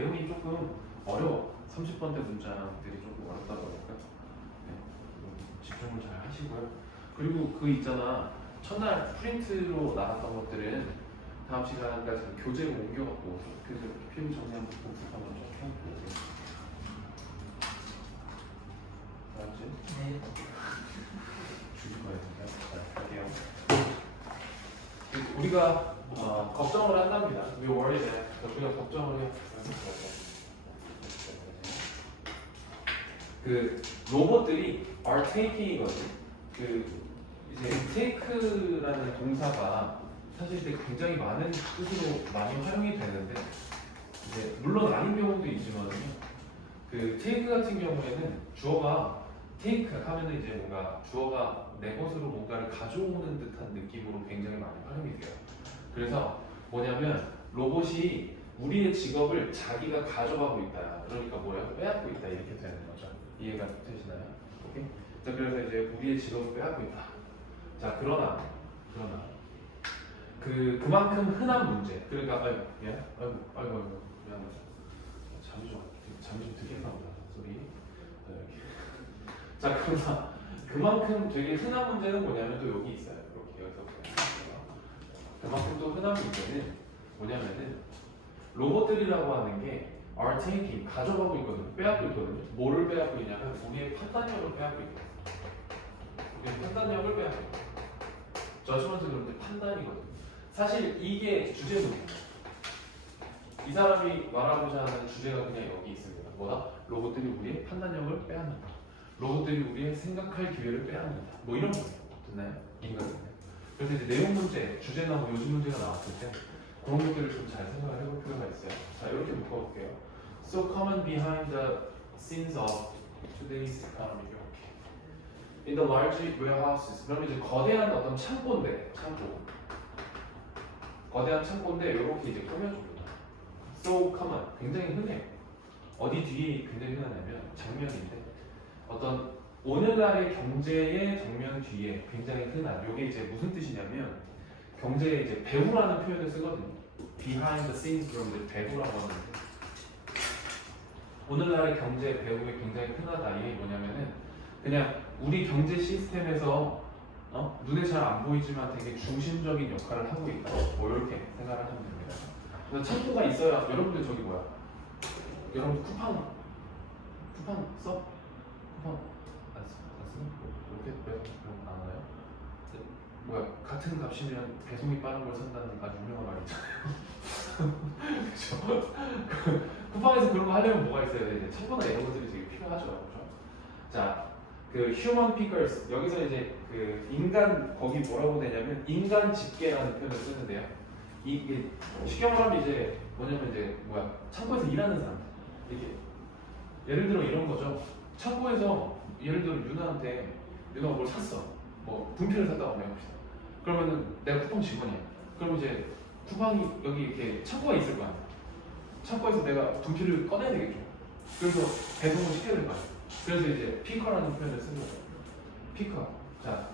내용이 조금 어려워. 30번대 문장들이 조금 어렵다 보니까 네, 집중을 잘 하시고요. 그리고 그 있잖아, 첫날 프린트로 나왔던 것들은 다음 시간까지 교재로 옮겨갖고 그래서 필기 정리 한번 복습 한번 좀 해보고. 알았지? 네. 죽일 거예요. 자, 할게요. 우리가 걱정을 한답니다. We worry that. 우리가 걱정을 해요. 그 로봇들이 are taking이거든. 그 이제 take라는 동사가 사실 이제 굉장히 많은 뜻으로 많이 활용이 되는데 이제 물론 아닌 경우도 있지만요. 그 take 같은 경우에는 주어가 take 하면은 이제 뭔가 주어가 내 것으로 뭔가를 가져오는 듯한 느낌으로 굉장히 많이 활용이 돼요. 그래서 뭐냐면 로봇이 우리의 직업을 자기가 가져가고 있다. 그러니까 뭐예요? 빼앗고 있다 이렇게 되는 거죠. 이해가 되시나요? 오케이? 자, 그래서 이제 우리의 직업을 빼앗고 있다. 자, 그러나 그만큼 흔한 문제. 그러니까 아이고 미안합니다. 잠이 좀 들겠나 보다. 소리. 자, 그러나 그만큼 되게 흔한 문제는 뭐냐면 또 여기 있어요. 이렇게 여기서 그만큼 또 흔한 문제는 뭐냐면은 로봇들이라고 하는 게 are taking 가져가고 있거든요. 빼앗고 있거든요. 뭐를 빼앗고 있냐면 우리의 판단력을 빼앗고 있거든요. 우리의 판단력을 빼앗고 있거든요. 저지먼트 그런데 판단이거든요. 사실 이게 주제문이에요. 이 사람이 말하고자 하는 주제가 그냥 여기 있습니다. 뭐다? 로봇들이 우리의 판단력을 빼앗는다. 로봇들이 우리의 생각할 기회를 빼앗는다. 뭐 이런 거예요. 됐나요? 인간은. 그래서 이제 내용 문제, 주제나 뭐 요즘 문제가 나왔을 때 그런 것들을 좀 잘 생각을 해볼 필요가 있어요. 자, 이렇게 묶어볼게요. So common behind the scenes of today's economy. 이렇게. In the large warehouses. 그럼 이제 거대한 어떤 창고인데, 창고. 거대한 창고인데 이렇게 이제 꾸며줍니다. So common. 굉장히 흔해요. 어디 뒤에 굉장히 흔하냐면 장면인데 어떤 오늘날의 경제의 정면 뒤에 굉장히 흔한 이게 이제 무슨 뜻이냐면 경제에 이제 배후라는 표현을 쓰거든요. Behind the scenes 그러면 이제 배후라고 하는데 오늘날의 경제 배후에 굉장히 흔하다. 이게 뭐냐면은 그냥 우리 경제 시스템에서 눈에 잘 안 보이지만 되게 중심적인 역할을 하고 있다. 뭐 이렇게 생각을 하면 됩니다. 그래서 창고가 있어야 여러분들 저기 뭐야? 여러분 쿠팡 써? 쿠팡 안 써? 이렇게 안 와요? 뭐야? 같은 값이면 배송이 빠른 걸 산다는 아주 유명한 말 있잖아요. 그렇죠? 쿠팡에서 그런 거 하려면 뭐가 있어야 돼? 창고나 이런 것들이 되게 필요하죠. 그렇죠? 자, 그 human pickers 여기서 이제 그 인간 거기 뭐라고 되냐면 인간 집게라는 표현을 쓰는데요. 이게 쉽게 말하면 이제 뭐냐면 이제 뭐야? 창고에서 일하는 사람. 이게 예를 들어 이런 거죠. 창고에서 예를 들어 유나가 뭘 샀어. 뭐 분필을 샀다고 해봅시다. 그러면은 내가 쿠팡 직원이야. 그럼 이제 쿠팡이 여기 이렇게 창고가 있을 거 아니야. 창고에서 내가 분필을 꺼내야 되겠죠. 그래서 배송을 시켜야 될 거 아니야. 그래서 이제 피커라는 표현을 쓰는 거예요. 피커. 자,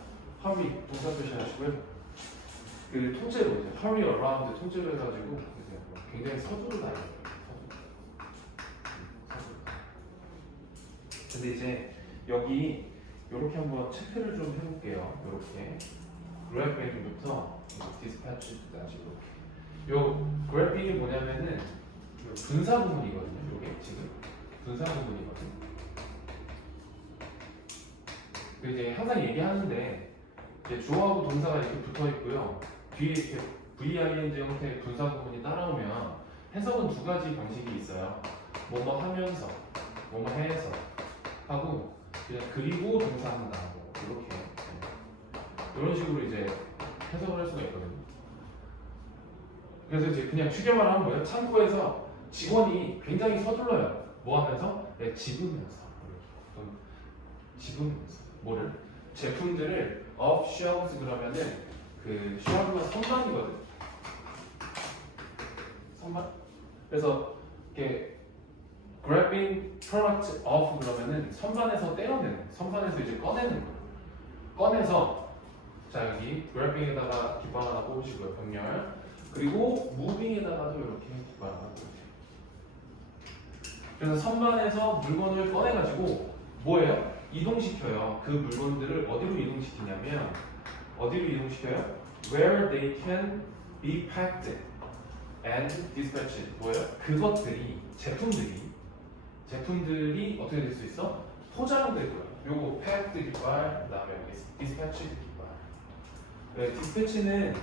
hurry 동사 표시하시고요. 그 통째로 이제 hurry around 통째로 해가지고 이제 굉장히 서두르다. 근데 이제 여기 이렇게 한번 체크를 좀 해볼게요. 이렇게 그래픽부터 디스패치까지 이렇게. 요 그래픽이 뭐냐면은 분사 부분이거든요. 이게 지금 분사 부분이거든요. 그 이제 항상 얘기하는데 이제 주어하고 동사가 이렇게 붙어 있고요. 뒤에 이렇게 VING 형태의 분사 부분이 따라오면 해석은 두 가지 방식이 있어요. 뭐뭐 하면서, 뭐뭐 해서 하고 그냥 그리고 동사한다 뭐 이렇게 이런 식으로 이제 해석을 할 수가 있거든요. 그래서 이제 그냥 쉽게 말하면 뭐예요? 창고에서 직원이 굉장히 서둘러요. 뭐 하면서? 네, 집으면서 뭐를? 제품들을 off shelves 그러면은 그 shelf가 선반이거든. 선반? 그래서 이렇게 grabbing product off 그러면은 선반에서 떼어내는, 선반에서 이제 꺼내는 거예요. 꺼내서 자 여기 grabbing에다가 깃발 하나 뽑으시고요. 병렬. 그리고 moving에다가도 이렇게 깃발 하나 뽑으세요. 그래서 선반에서 물건을 꺼내가지고 뭐예요? 이동시켜요. 그 물건들을 어디로 이동시키냐면 어디로 이동시켜요? Where they can be packed and dispatched. 뭐예요? 그것들이 제품들이 어떻게 될 수 있어? 포장되고요. 요거 packed 깃발, 그다음에 여기 dispatched 깃발. 네, dispatch는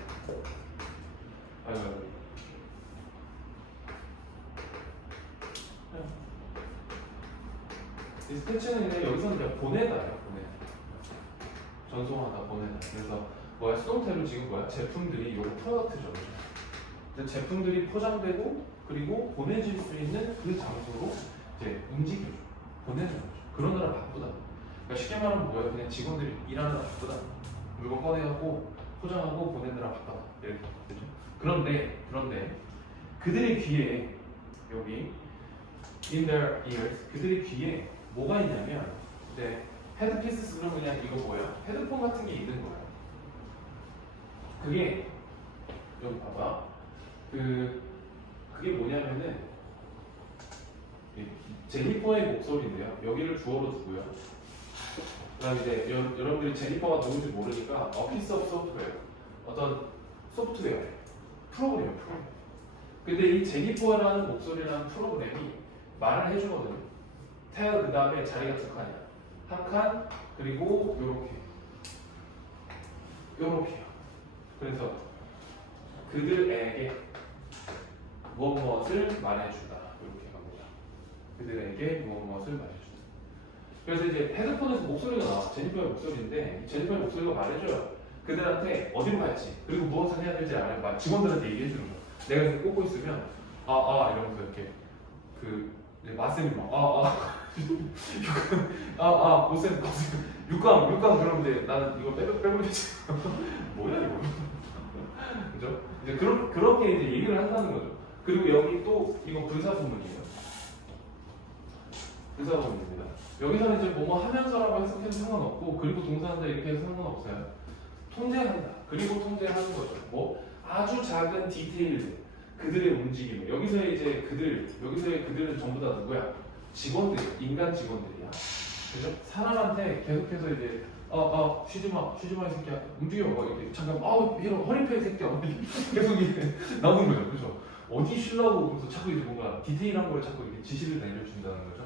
디스패치는 그냥 여기서는 그냥 보내다요. 전송하다 보내다. 그래서 뭐야 수동태로 지금 뭐야 제품들이 요거 프로덕트죠. 그래서 제품들이 포장되고 그리고 보내질 수 있는 그 장소로 이제 움직여줘. 보내는 거죠. 그러느라 바쁘다. 그러니까 쉽게 말하면 뭐야 그냥 직원들이 일하느라 바쁘다. 물건 꺼내갖고 포장하고 보내느라 바쁘다. 이렇게 되죠. 그런데 그들의 귀에 여기 in their ears 그들의 귀에 뭐가 있냐면 이제 헤드피스 그러면 그냥 이거 뭐예요? 헤드폰 같은 게 있는 거예요. 그게 여기 봐봐. 그게 뭐냐면은 제니퍼의 목소리인데요. 여기를 주어로 두고요. 그다음 이제 여러분들이 제니퍼가 누군지 모르니까 어피스 오브 소프트웨어 어떤 소프트웨어 프로그램. 근데 이 제니퍼라는 목소리라는 프로그램이 말을 해주거든요. 테어 그 다음에 자리가 두 칸이야. 한 칸 그리고 요렇게요. 그래서 그들에게 무엇을 말해주다 이렇게 갑니다. 그들에게 무엇을 말해주다. 그래서 이제 헤드폰에서 목소리가 나와. 제니퍼의 목소리인데 제니퍼의 목소리가 말해줘요. 그들한테 어디로 갈지 그리고 무엇을 해야 될지 알아요. 직원들한테 얘기해주는 거야. 내가 이렇게 꽂고 있으면 이러면서 이렇게 마쌤이 막 고쌤 육감 그러면 이제 나는 이거 빼고 있지. 뭐야 이거. 그죠? 이제 그렇게 이제 얘기를 한다는 거죠. 그리고 여기 또 이거 분사구문이에요. 분사구문입니다. 여기서는 이제 뭐뭐 하면서라고 해석해도 상관없고 그리고 동사한다 이렇게 해도 상관없어요. 통제한다. 그리고 통제하는 거죠. 뭐 아주 작은 디테일 그들의 움직임. 여기서의 그들은 전부 다 누구야? 직원들, 인간 직원들이야. 그죠? 사람한테 계속해서 이제 쉬지마 이 새끼야. 움직여. 이렇게 잠깐 이런 허리패 이 새끼야. 계속 이렇게 나오는 거죠. 그죠? 어디 쉬려고 그래서 자꾸 이제 뭔가 디테일한 걸 자꾸 이렇게 지시를 내려준다는 거죠.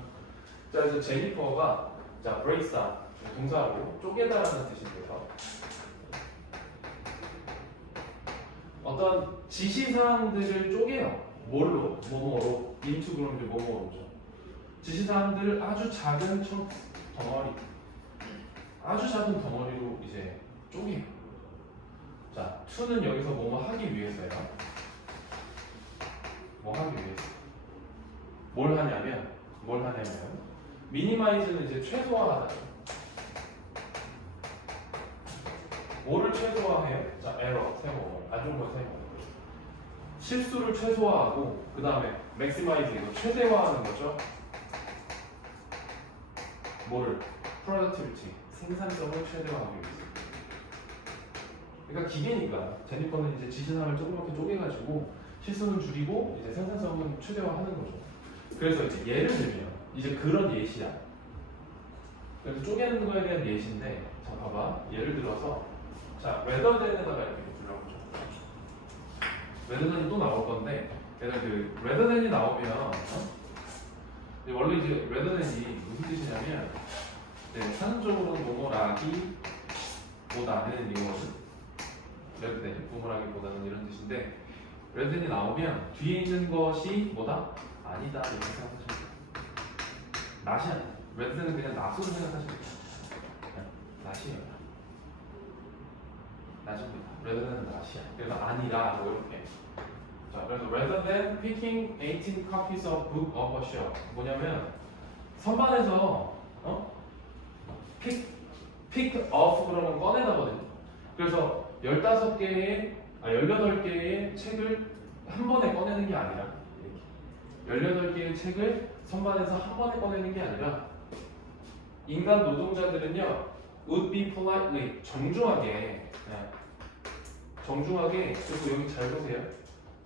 자, 그래서 제니퍼가 breaks down 동사로 쪼개다라는 뜻인데요. 어떤 지시사항들을 쪼개요. 뭘로? 뭐뭐로. into 그러면 이제 뭐뭐로죠. 지시사항들을 아주 작은 덩어리로 이제 쪼개요. 자, to는 여기서 뭐뭐 하기 위해서요. 뭐 하기 위해서. 뭘 하냐면 minimize는 이제 최소화하다. 뭐를 최소화해요? 자, error, 세모, 안 좋은 걸 세모. 실수를 최소화하고 그 다음에 maximize, 이거 최대화하는 거죠. 뭐를? productivity, 생산성을 최대화하기 위해서. 그러니까 기계니까 제니퍼는 이제 지시사항을 조그맣게 쪼개가지고 실수는 줄이고 이제 생산성은 최대화하는 거죠. 그래서 이제 예를 들면 이제 그런 예시야. 그래서 쪼개는 거에 대한 예시인데, 자 봐봐. 예를 들어서 자 rather than에다가 이렇게 불러보죠. rather than이 또 나올 건데, 얘는 rather than이 나오면 원래 이제 rather than이 무슨 뜻이냐면 사전적으로는 뭐뭐라기보다는 이거거든. rather than 뭐뭐라기보다는 이런 뜻인데, rather than이 나오면 뒤에 있는 것이 뭐다? 아니다 이렇게 생각하시면 돼요. 낫이 아니야. rather than은 그냥 낫으로 생각하시면 돼요. 낫이에요. 낫입니다. rather than은 낫이야. 그래서 아니라 뭐 이렇게. 자, 그래서 rather than picking 18 copies of book off a shelf. 뭐냐면 선반에서 pick off 그러면 꺼내다거든요. 그래서 18개의 책을 한 번에 꺼내는 게 아니라 이렇게 18개의 책을 선반에서 한 번에 꺼내는 게 아니라 인간 노동자들은요 would be politely 정중하게 그리고 여기 잘 보세요.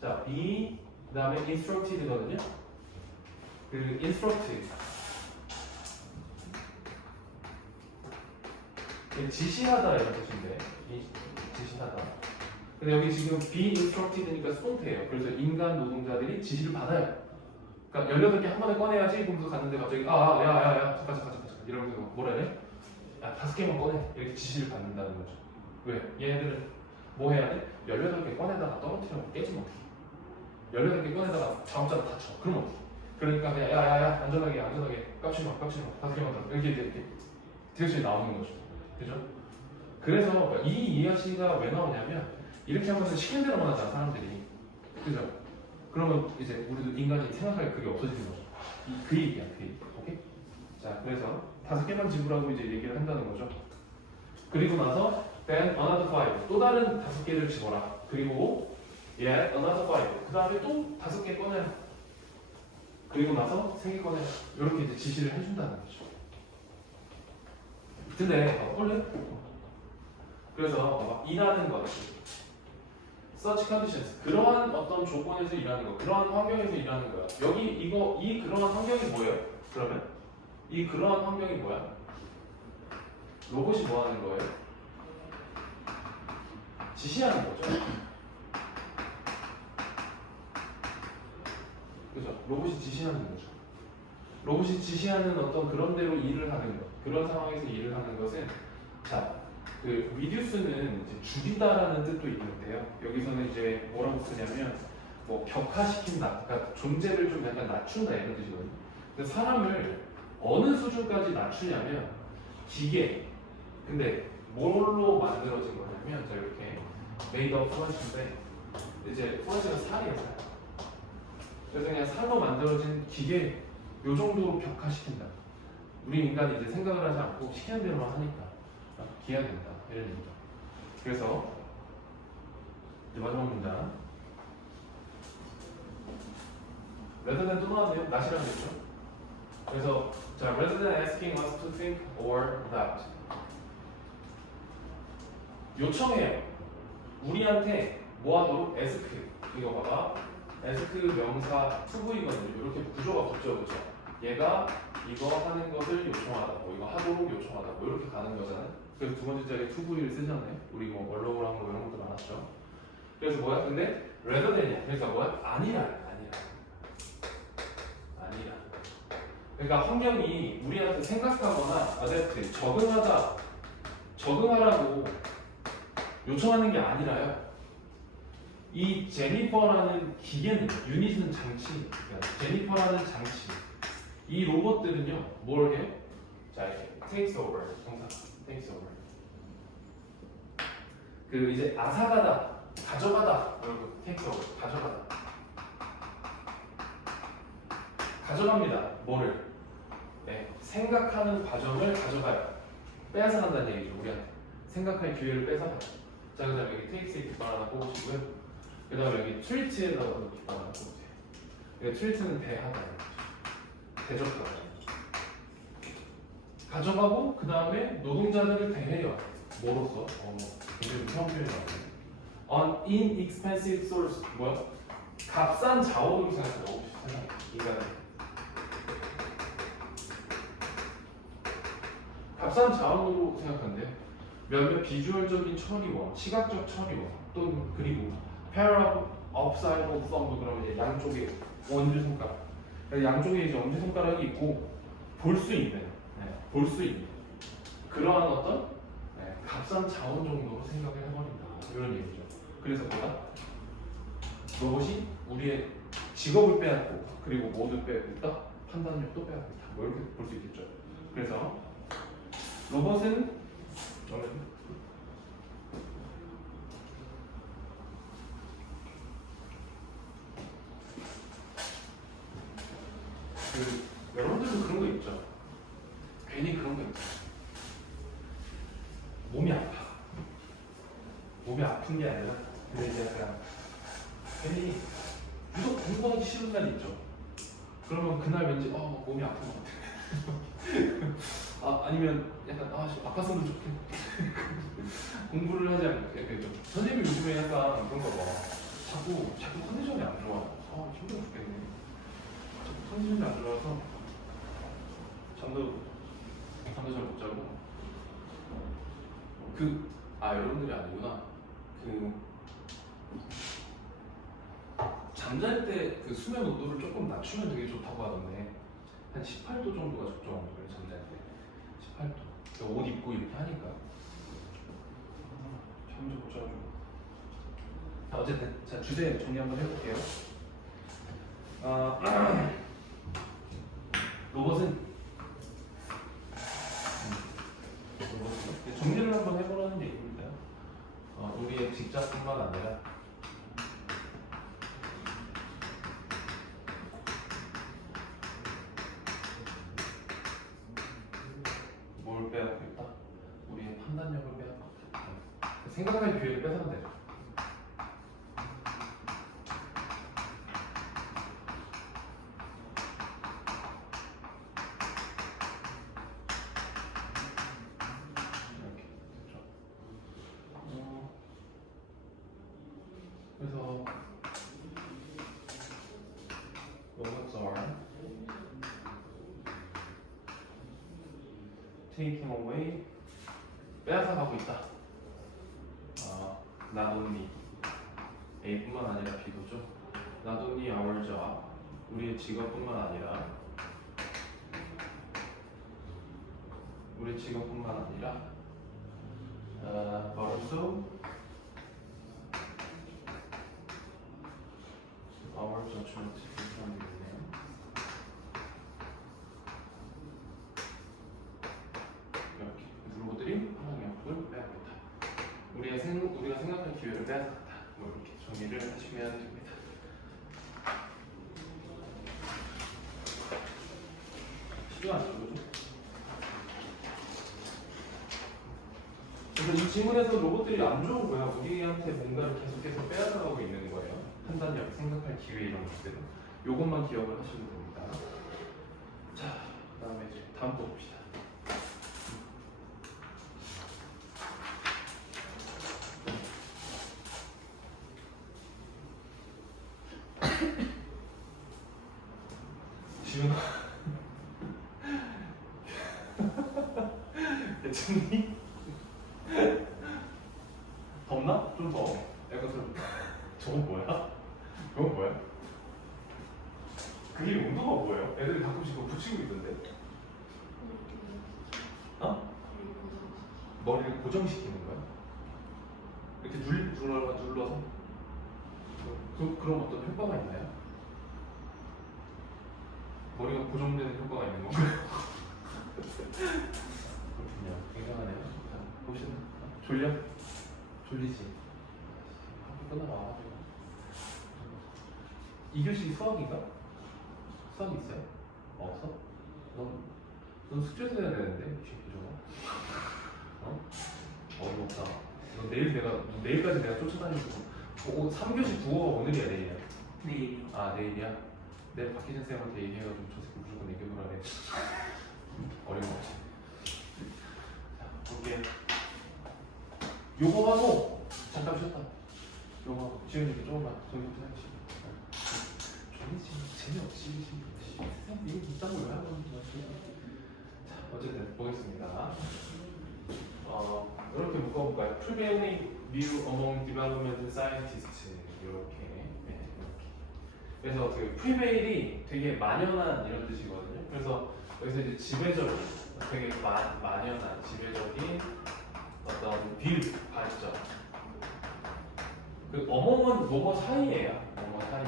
자, be 그 다음에 instructed거든요. 그 instruct 지시하다 이런 뜻인데 지시하다. 근데 여기 지금 be instructed니까 수동태예요. 그래서 인간 노동자들이 지시를 받아요. 그러니까 18개 한 번에 꺼내야지 그러면서 갔는데 갑자기 야야야야 잠깐 이러면서 뭐라 해야 돼? 야 5개만 꺼내 이렇게 지시를 받는다는 거죠. 왜? 얘네들은 뭐 해야 돼? 18개 꺼내다가 떨어뜨리면 깨지면 어떡해. 18개 꺼내다가 작업자가 다쳐. 그러면 어떡해. 그러니까 그냥 야야야 안전하게 깝치지 마 5개만 더 이렇게 디렉션이 나오는 거죠. 그죠? 그래서 이 이해하시가 왜 나오냐면 이렇게 하면서 시킨 대로만 하잖아 사람들이. 그죠? 그러면 이제 우리도 인간이 생각할 그게 없어지는 거죠. 그 얘기야 그 얘기. 오케이? 자 그래서 5개만 지불하고 이제 얘기를 한다는 거죠. 그리고 나서 then another 5 또 다른 5개를 집어라. 그리고 yet another 5 그 다음에 또 5개 꺼내라. 그리고 나서 3개 꺼내라. 이렇게 이제 지시를 해준다는 거죠. 근데 원래 그래서 일하는 것 such conditions 그러한 어떤 조건에서 일하는 거 그러한 환경에서 일하는 거야. 여기 이 그러한 환경이 뭐예요? 그러면 이 그러한 환경이 뭐야? 로봇이 뭐 하는 거예요? 지시하는 거죠. 그죠? 로봇이 지시하는 거죠. 로봇이 지시하는 어떤 그런 대로 일을 하는 것 그런 상황에서 일을 하는 것은 자 그 reduce는 이제 줄이다라는 뜻도 있는데요. 여기서는 이제 뭐라고 쓰냐면 뭐 격화시킨다, 그러니까 존재를 좀 약간 낮춘다 이런 뜻이거든요. 근데 사람을 어느 수준까지 낮추냐면 기계. 근데 뭘로 만들어진 거냐면 자 이렇게 made of furniture인데 이제 furniture가 살이에요, 살. 그래서 그냥 살로 만들어진 기계 요 정도로 격화시킨다. 우리 인간이 이제 생각을 하지 않고 시키는 대로만 하니까 기하된다 이런 얘기죠. 그래서 이제 마지막 문장. rather than 또 나왔네요. not이라는 거죠. 그래서 자 rather than asking us to think or that 요청해요. 우리한테 뭐 하도록 ask 이거 봐봐. ask 명사 투부이거든요. 이렇게 구조가 붙죠, 그죠? 얘가 이거 하는 것을 요청하다, 뭐 이거 하도록 요청하다, 뭐 이렇게 가는 거잖아요. 그래서 두 번째 자리에 투부이를 쓰잖아요. 우리 뭐 원로그랑 뭐 이런 것도 많았죠. 그래서 뭐야? 근데 rather than이야. 그러니까 뭐야? 아니라. 그러니까 환경이 우리한테 생각하거나 adapt, 적응하라고 요청하는 게 아니라요. 이 제니퍼라는 기계는 유닛은 장치, 그러니까 제니퍼라는 장치. 이 로봇들은요, 뭘 해요? 자, 이렇게 takes over, 동사 takes over. 그 이제 앗아가다, 가져가다, 여러분 takes over, 가져갑니다. 뭐를? 네, 생각하는 과정을 가져가요. 빼앗아간다는 얘기죠, 우리한테. 생각할 기회를 뺏어가요. 자, 그 다음에 여기 takes에 깃발 하나 뽑으시고요. 그 다음에 여기 treat에다가 깃발 하나 뽑으세요. 여기 treat는 대하다. 대접하다. 가져가고 그 다음에 노동자들을 대해요. 뭐로서? 굉장히 무서운 표현이 나와요. On inexpensive source 뭐야? 값싼 자원으로 생각해요. 인간은 값싼 자원으로 생각하는데 몇몇 비주얼적인 처리와 시각적 처리와 또 그리고 pair of upside thumb도 그러면 이제 양쪽에 엄지 손가락 양쪽에 이제 엄지 손가락이 있고 볼 수 있는 그러한 어떤 값싼 자원 정도로 생각을 해버린다 이런 얘기죠. 그래서 뭐다? 로봇이 우리의 직업을 빼앗고 그리고 모두 빼앗고 판단력도 빼앗고 뭐 이렇게 볼 수 있겠죠. 그래서 로봇은 여러분들도 그런 거 있죠. 괜히 그런 거 있죠. 몸이 아파. 몸이 아픈 게 아니라 근데 이제 약간 괜히 유독 공부하기 싫은 날 있죠. 그러면 그날 왠지 몸이 아픈 것 같아. 아니면 약간 아팠으면 좋겠네. 공부를 하지 않고 약간 좀 선생님이 요즘에 약간 그런 거 봐. 자꾸 컨디션이 안 좋아. 힘들어 죽겠네. 컨디션이 안 좋아서 잠도 잘 못 자고 여러분들이 아니구나. 잠잘 때 그 수면 온도를 조금 낮추면 되게 좋다고 하던데 한 18도 정도가 적정한 거예요. 잠잘 때 18도. 옷 입고 이렇게 하니까 잠도 못 자고. 어쨌든 자, 주제 정리 한번 해볼게요. 로봇은 정리를 한번 해보라는 얘기입니다. 우리의 직장뿐만 아니라 뭘 빼앗고 있다? 우리의 판단력을 빼앗고 있다. 생각할 기회를 뺏으면 돼요. 이렇게 됐죠. 그래서 robots are taking away, 빼앗아가고 있다. not only A뿐만 아니라 B도죠. not only our job, 우리의 직업뿐만 아니라 but also our judgment. 이렇게 로봇들이 판단력을 빼앗겼다. 우리가 생각할 기회를 빼앗았다. 뭐 이렇게 정리를 하시면 됩니다. 쉽지 않죠, 그죠? 그래서 이 질문에서 로봇들이 안 좋은 거야. 우리한테 뭔가를 계속해서 빼앗아가고 있는 거예요. 판단력, 생각할 기회 이런 것들은. 요것만 기억을 하시면 됩니다. 자, 그다음에 이제 다음 거 봅시다. 지훈아, 괜찮니? 덥나? 좀 더. 약간 좀. 저건 뭐야? 그건 뭐야? 그게 운동화 뭐예요? 애들이 가끔씩 그거 붙이고 있던데. 머리를 고정시키는 거야? 이렇게 눌러서? 그런 어떤 효과가 있나요? 머리가 고정되는 효과가 있는 건가요? 그렇군요. 굉장하네요. 보시는 졸려? 졸리지? 학교 끝나봐. 2교시 수학인가? 수학 있어요? 없어? 넌 숙제에서 해야 되는데 이 새끼 저거. 어이없다. 내일까지 내가 쫓아다니고 3교시 국어가 오늘이야 내일이야? 내일이요. 내일이야? 내일 박희진 쌤한테 얘기해가지고 저 새끼 무조건 애교를 하래. 어림없지. 자, 볼게. 요거 하고 잠깐 쉬었다. 요거 하고 지훈이 조금만 정리부터 해야지. 재미없지. 이거 이딴 걸왜 하는 거야? 자, 어쨌든 보겠습니다. 이렇게 묶어볼까요? Prevailing view among development scientists. 이렇게. 그래서 그 prevail이 되게 만연한 이런 뜻이거든요. 그래서 여기서 이제 지배적인, 되게 만연한 지배적인 어떤 뷰, 관점. 그 among은 뭐뭐 사이예요. 뭐뭐 사이.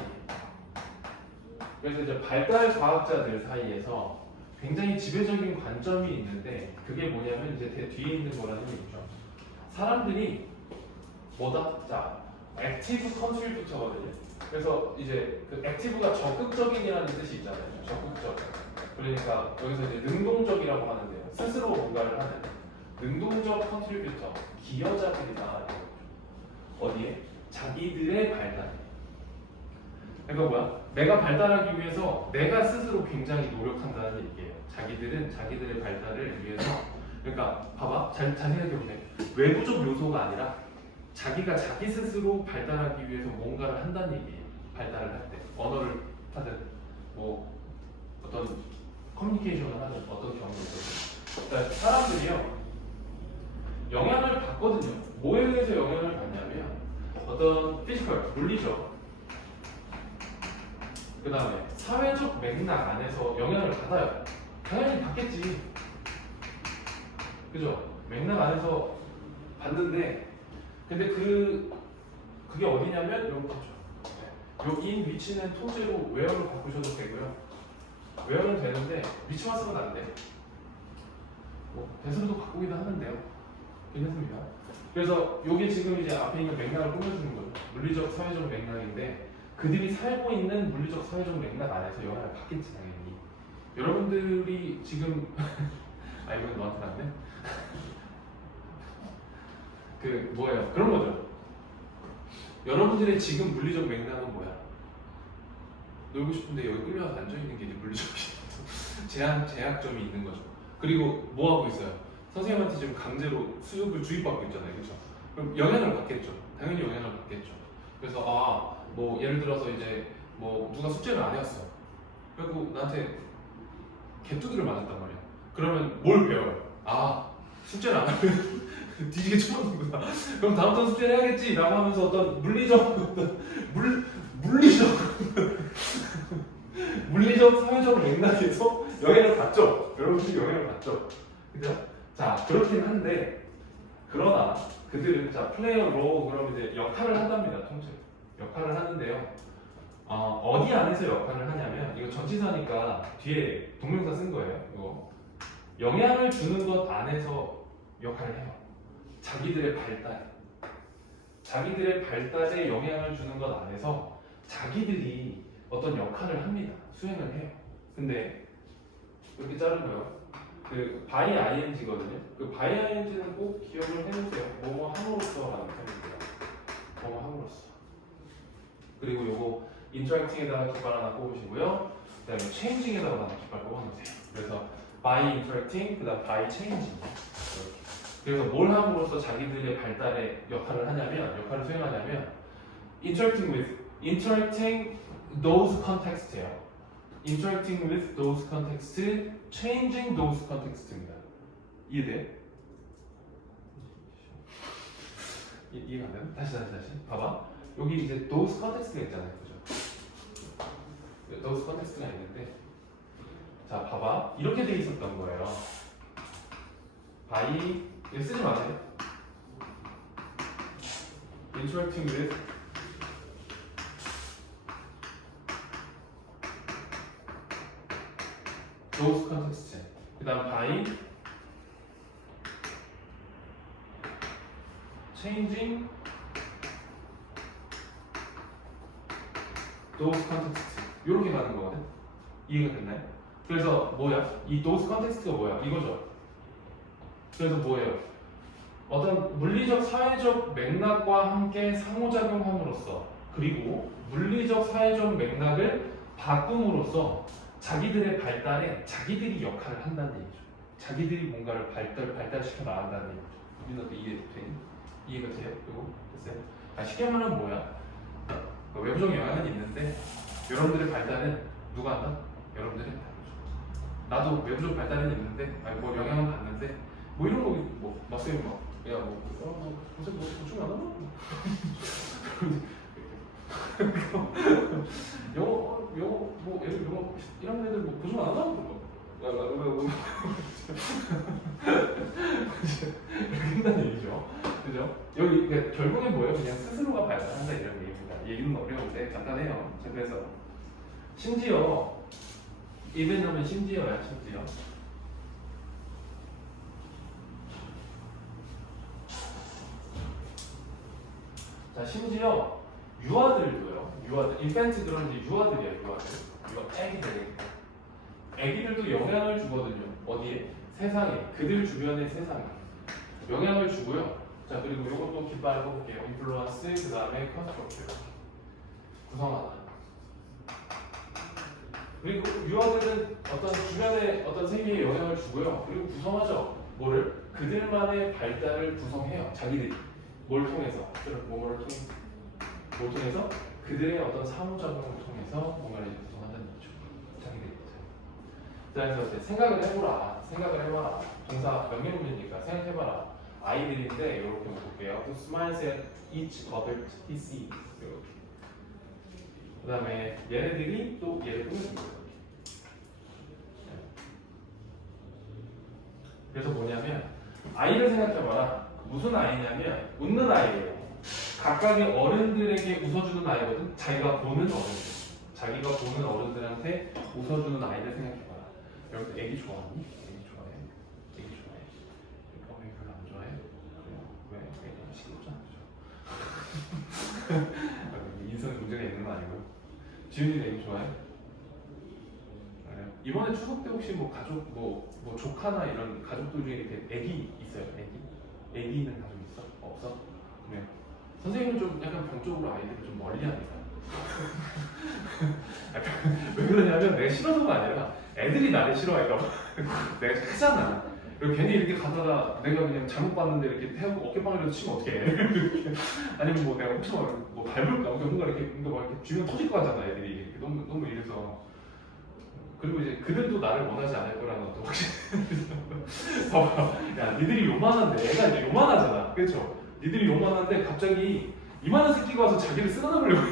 그래서 이제 발달 과학자들 사이에서 굉장히 지배적인 관점이 있는데 그게 뭐냐면 이제 뒤에 있는 거라는 얘기죠. 사람들이 뭐다? 자, 액티브 컨트리뷰터거든요. 그래서 이제 그 액티브가 적극적인이라는 뜻이 있잖아요. 적극적. 그러니까 여기서 이제 능동적이라고 하는데요. 스스로 뭔가를 하는 능동적 컨트리뷰터, 기여자들이다. 어디에? 자기들의 발달. 그러니까 뭐야? 내가 발달하기 위해서 내가 스스로 굉장히 노력한다는 얘기예요. 자기들은 자기들의 발달을 위해서. 그러니까 봐봐, 잘 생각해보세요. 외부적 요소가 아니라 자기가 자기 스스로 발달하기 위해서 뭔가를 한다는 얘기예요. 발달을 할 때, 언어를 하든 뭐 어떤 커뮤니케이션을 하는 어떤 경우가 있거든요. 그러니까 사람들이요 영향을 받거든요. 뭐에 의해서 영향을 받냐면 어떤 피지컬, 물리적, 그 다음에 사회적 맥락 안에서 영향을 받아요. 당연히 받겠지. 그죠? 맥락 안에서 받는데 근데 그게 어디냐면 여기죠. 여기 위치는 통째로 외형을 바꾸셔도 되고요. 외형은 되는데 위치만 쓰면 안 돼. 뭐 대수로도 바꾸기도 하는데요. 괜찮습니다. 그래서 여기 지금 이제 앞에 있는 맥락을 꾸며주는 거죠. 물리적, 사회적 맥락인데 그들이 살고 있는 물리적, 사회적 맥락 안에서 영향을 받겠지 당연히. 여러분들이 지금 아 이건 너한테 안 돼? 그 뭐예요? 그런 거죠. 여러분들의 지금 물리적 맥락은 뭐야? 놀고 싶은데 여기 끌려와서 앉아있는 게 이제 물리적 제약점이 있는 거죠. 그리고 뭐 하고 있어요? 선생님한테 지금 강제로 수업을 주입받고 있잖아요. 그렇죠? 그럼 영향을 받겠죠. 당연히 영향을 받겠죠. 그래서 뭐 예를 들어서 이제 뭐 누가 숙제를 안 해왔어. 그리고 나한테 개뚜드를 맞았단 말이야. 그러면 뭘 배워요? 숙제를 안 하면 뒤지게 쳐맞는구나. 그럼 다음부터 숙제를 해야겠지 라고 하면서 어떤 물리적 사회적 맥락에서 영향을 받죠. 여러분들이 영향을 받죠. 그죠? 자, 그렇긴 한데 그러나 그들은 자 플레이어 로 그럼 이제 역할을 한답니다. 통째로 역할을 하는데요. 어디 안에서 역할을 하냐면 이거 전치사니까 뒤에 동명사 쓴 거예요. 이거 영향을 주는 것 안에서 역할을 해요. 자기들의 발달에 영향을 주는 것 안에서 자기들이 어떤 역할을 합니다. 수행을 해요. 근데 이렇게 자르고요. 그 by ing거든요. 그 by ing는 꼭 기억을 해놓으세요. 뭐뭐 함으로써라는 표현입니다. 뭐뭐 함으로써. 그리고 요거 interacting에다가 깃발 하나 꼽으시고요. 그다음에 changing에다가 하나 깃발 꼽아놓으세요. 그래서 by interacting, 그다음 by changing. 이렇게. 그래서 뭘 함으로써 자기들의 발달에 역할을 수행하냐면 interacting those context예요. interacting with those context, changing those context입니다. 이해돼? 이해가 안 되나? 다시. 봐봐. 여기 이제 those context가 있잖아요. 그죠? those context가 있는데 자, 봐봐. 이렇게 돼 있었던 거예요. by 이거 쓰지 마세요. interacting with those context. 그 다음 by changing those context. 이렇게 가는 거거든. 이해가 됐나요? 그래서 뭐야? 이 those context가 뭐야? 이거죠. 그래서 뭐예요? 어떤 물리적 사회적 맥락과 함께 상호작용함으로써 그리고 물리적 사회적 맥락을 바꿈으로써 자기들의 발달에 자기들이 역할을 한다는 얘기죠. 자기들이 뭔가를 발달시켜 나간다는 얘기죠. 우리는 이해가 돼요? 이거 됐어요? 쉽게 말하면 뭐야? 외부적 영향은 있는데 여러분들의 발달은 누가 한다? 여러분들이 한다. 나도 외부적 발달은 있는데 뭐 영향은 받는데 뭐 이런 거 막쌤이 고생 보충 안 하나? 영어 이런 애들 보충 안 하나? 이렇게 한다는 얘기죠. 그죠? 여기 결국엔 뭐예요? 그냥 스스로가 발달한다 이런 얘기입니다. 얘기는 어려운데 간단해요. 그래서 심지어 even 하면 심지어야. 자, 심지어 유아들도요. 인펜트들은 이제 유아들이에요. 애기들도 영향을 주거든요. 어디에? 세상에. 그들 주변의 세상에 영향을 주고요. 자, 그리고 이것도 깃발 해볼게요. 인플루언스, 그 다음에 컨스트럭트. 구성하다. 그리고 유아들은 어떤 주변의 어떤 세계에 영향을 주고요. 그리고 구성하죠. 뭐를? 그들만의 발달을 구성해요. 자기들이. 뭘 통해서? 뭘 통해서? 그들의 어떤 상호작용을 통해서 뭔가를 구성한다는 거죠. 자기들이. 자, 그래서 이제 생각을 해봐라. 동사 명령문이니까 생각해봐라. 아이들인데 이렇게 볼게요. Who smiles at each other he sees. 이렇게. 그 다음에 얘네들이 또 얘를 꾸며줍니다. 그래서 뭐냐면 아이를 생각해봐라. 무슨 아이냐면 웃는 아이예요. 각각의 어른들에게 웃어주는 아이거든. 자기가 보는 어른들한테 웃어주는 아이를 생각해봐라. 여러분 애기 좋아하니? 애기 좋아해? 왜 별로 안 좋아해? 왜? 애기 시끄럽잖아. 인성 문제가 있는 거 아니고요. 지훈이는 애기 좋아해? 그래요? 이번에 추석 때 혹시 뭐 가족 뭐 조카나 이런 가족들 중에 이렇게 애기 있어요? 애기 있는 가족 있어? 없어? 그래요. 선생님은 좀 약간 병적으로 아이들을 좀 멀리합니다. 왜 그러냐면 내가 싫어서가 아니라 애들이 나를 싫어할까 봐. 내가 크잖아. 그리고 괜히 이렇게 가다가 내가 그냥 잘못 봤는데 이렇게 태우고 어깨빵이라도 치면 어떡해. 아니면 뭐 내가 혹시 뭐 밟을까? 뭔가 이렇게 막 이렇게 쥐면 터질 거 같잖아. 애들이 이렇게 너무 이래서. 그리고 이제 그들도 나를 원하지 않을 거라는 어떤 확신. 봐봐. 야, 니들이 요만한데 애가 이제 요만하잖아. 그렇죠? 니들이 요만한데 갑자기 이만한 새끼가 와서 자기를 쓰다듬으려고 해.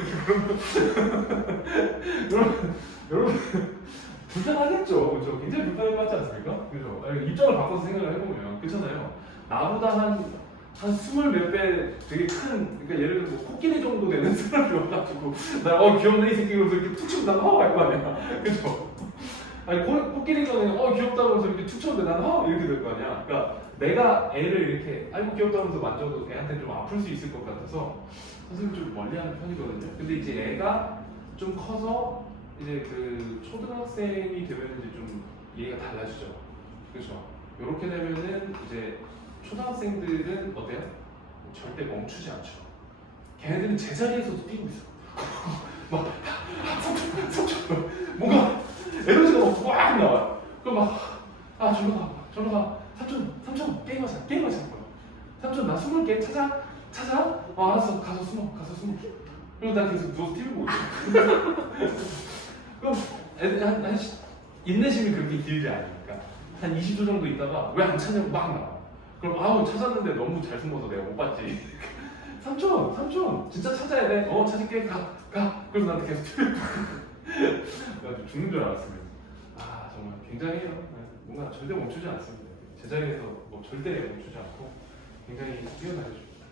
그러면 여러분 불편하겠죠. 그렇죠? 굉장히 불편할 것 같지 않습니까? 그렇죠? 아니, 입장을 바꿔서 생각을 해보면 그렇잖아요. 나보다 한 스물 몇 배 되게 큰, 그러니까 예를 들어 뭐 코끼리 정도 되는 사람이 와가지고 나 귀엽네 이 새끼 그러면서 이렇게 툭 치면 나는 할 거 아니야. 그렇죠? 아니 코끼리가 그냥 귀엽다고 해서 이렇게 툭 쳤는데 나는 이렇게 될 거 아니야. 그러니까 내가 애를 이렇게 아이고 귀엽다면서 만져도 애한테 좀 아플 수 있을 것 같아서 선생님 좀 멀리하는 편이거든요. 근데 이제 애가 좀 커서 이제 그 초등학생이 되면 이제 좀 얘기가 달라지죠. 그렇죠? 이렇게 되면은 이제 초등학생들은 어때요? 절대 멈추지 않죠. 걔네들은 제자리에서도 뛰고 있어. 막 삼촌 뭔가 에너지가 막 나와. 그럼 막 저로 가. 삼촌 게임하자. 삼촌 나 20개 찾아. 알았어. 가서 숨어. 그리고 나 계속 누워서 TV 보고 있어. 그럼 애들 한 인내심이 그렇게 길지 않으니까 한 20초 정도 있다가 왜 안 찾냐고 막 나와. 그럼 찾았는데 너무 잘 숨어서 내가 못 봤지. 삼촌 진짜 찾아야 돼. 찾을게. 가. 그래서 나한테 계속 TV 보고 죽는 줄 알았습니다. 정말 굉장해요. 뭔가 절대 멈추지 않습니다. 제자리에서 뭐 절대 멈추지 않고 굉장히 뛰어나르십니다.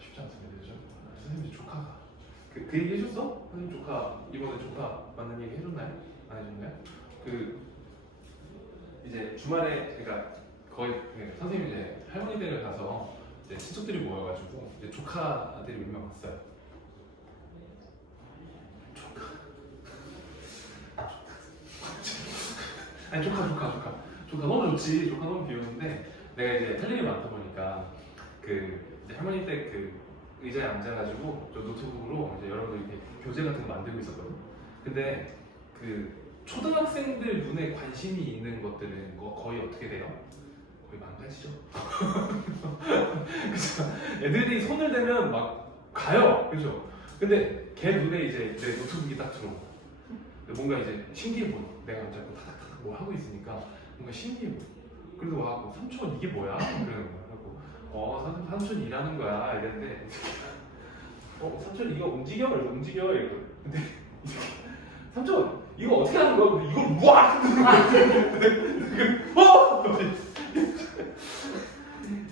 쉽지 않습니다. 그죠? 선생님 조카가 그 얘기 해줬어? 선생님 조카 이번에 조카 만난 얘기 해줬나요? 안 해줬나요? 이제 주말에 그러니까 거의 선생님 이제 할머니 댁을 가서 이제 친척들이 모여가지고 이제 조카들이 몇 명 왔어요. 아니 조카 너무 좋지. 조카 너무 귀여운데 내가 이제 할 일이 많다 보니까 이제 할머니 댁 의자에 앉아가지고 저 노트북으로 이제 여러분들 이렇게 교재 같은 거 만들고 있었거든. 근데 초등학생들 눈에 관심이 있는 것들은 거의 어떻게 돼요? 거의 망가지죠. 그죠? 애들이 손을 대면 막 가요. 그죠? 근데 걔 눈에 이제 내 노트북이 딱 들어오고 뭔가 이제 신기해 보여. 내가 자꾸 타닥타닥 뭐 하고 있으니까 뭔가 신기해 보여. 그래서 와갖고 삼촌 이게 뭐야? 그러는 거야. 그래갖고 삼촌 일하는 거야 이랬는데 삼촌 이거 움직여 이러고. 근데 삼촌 이거 어떻게 하는 거야? 근데 이걸 우와!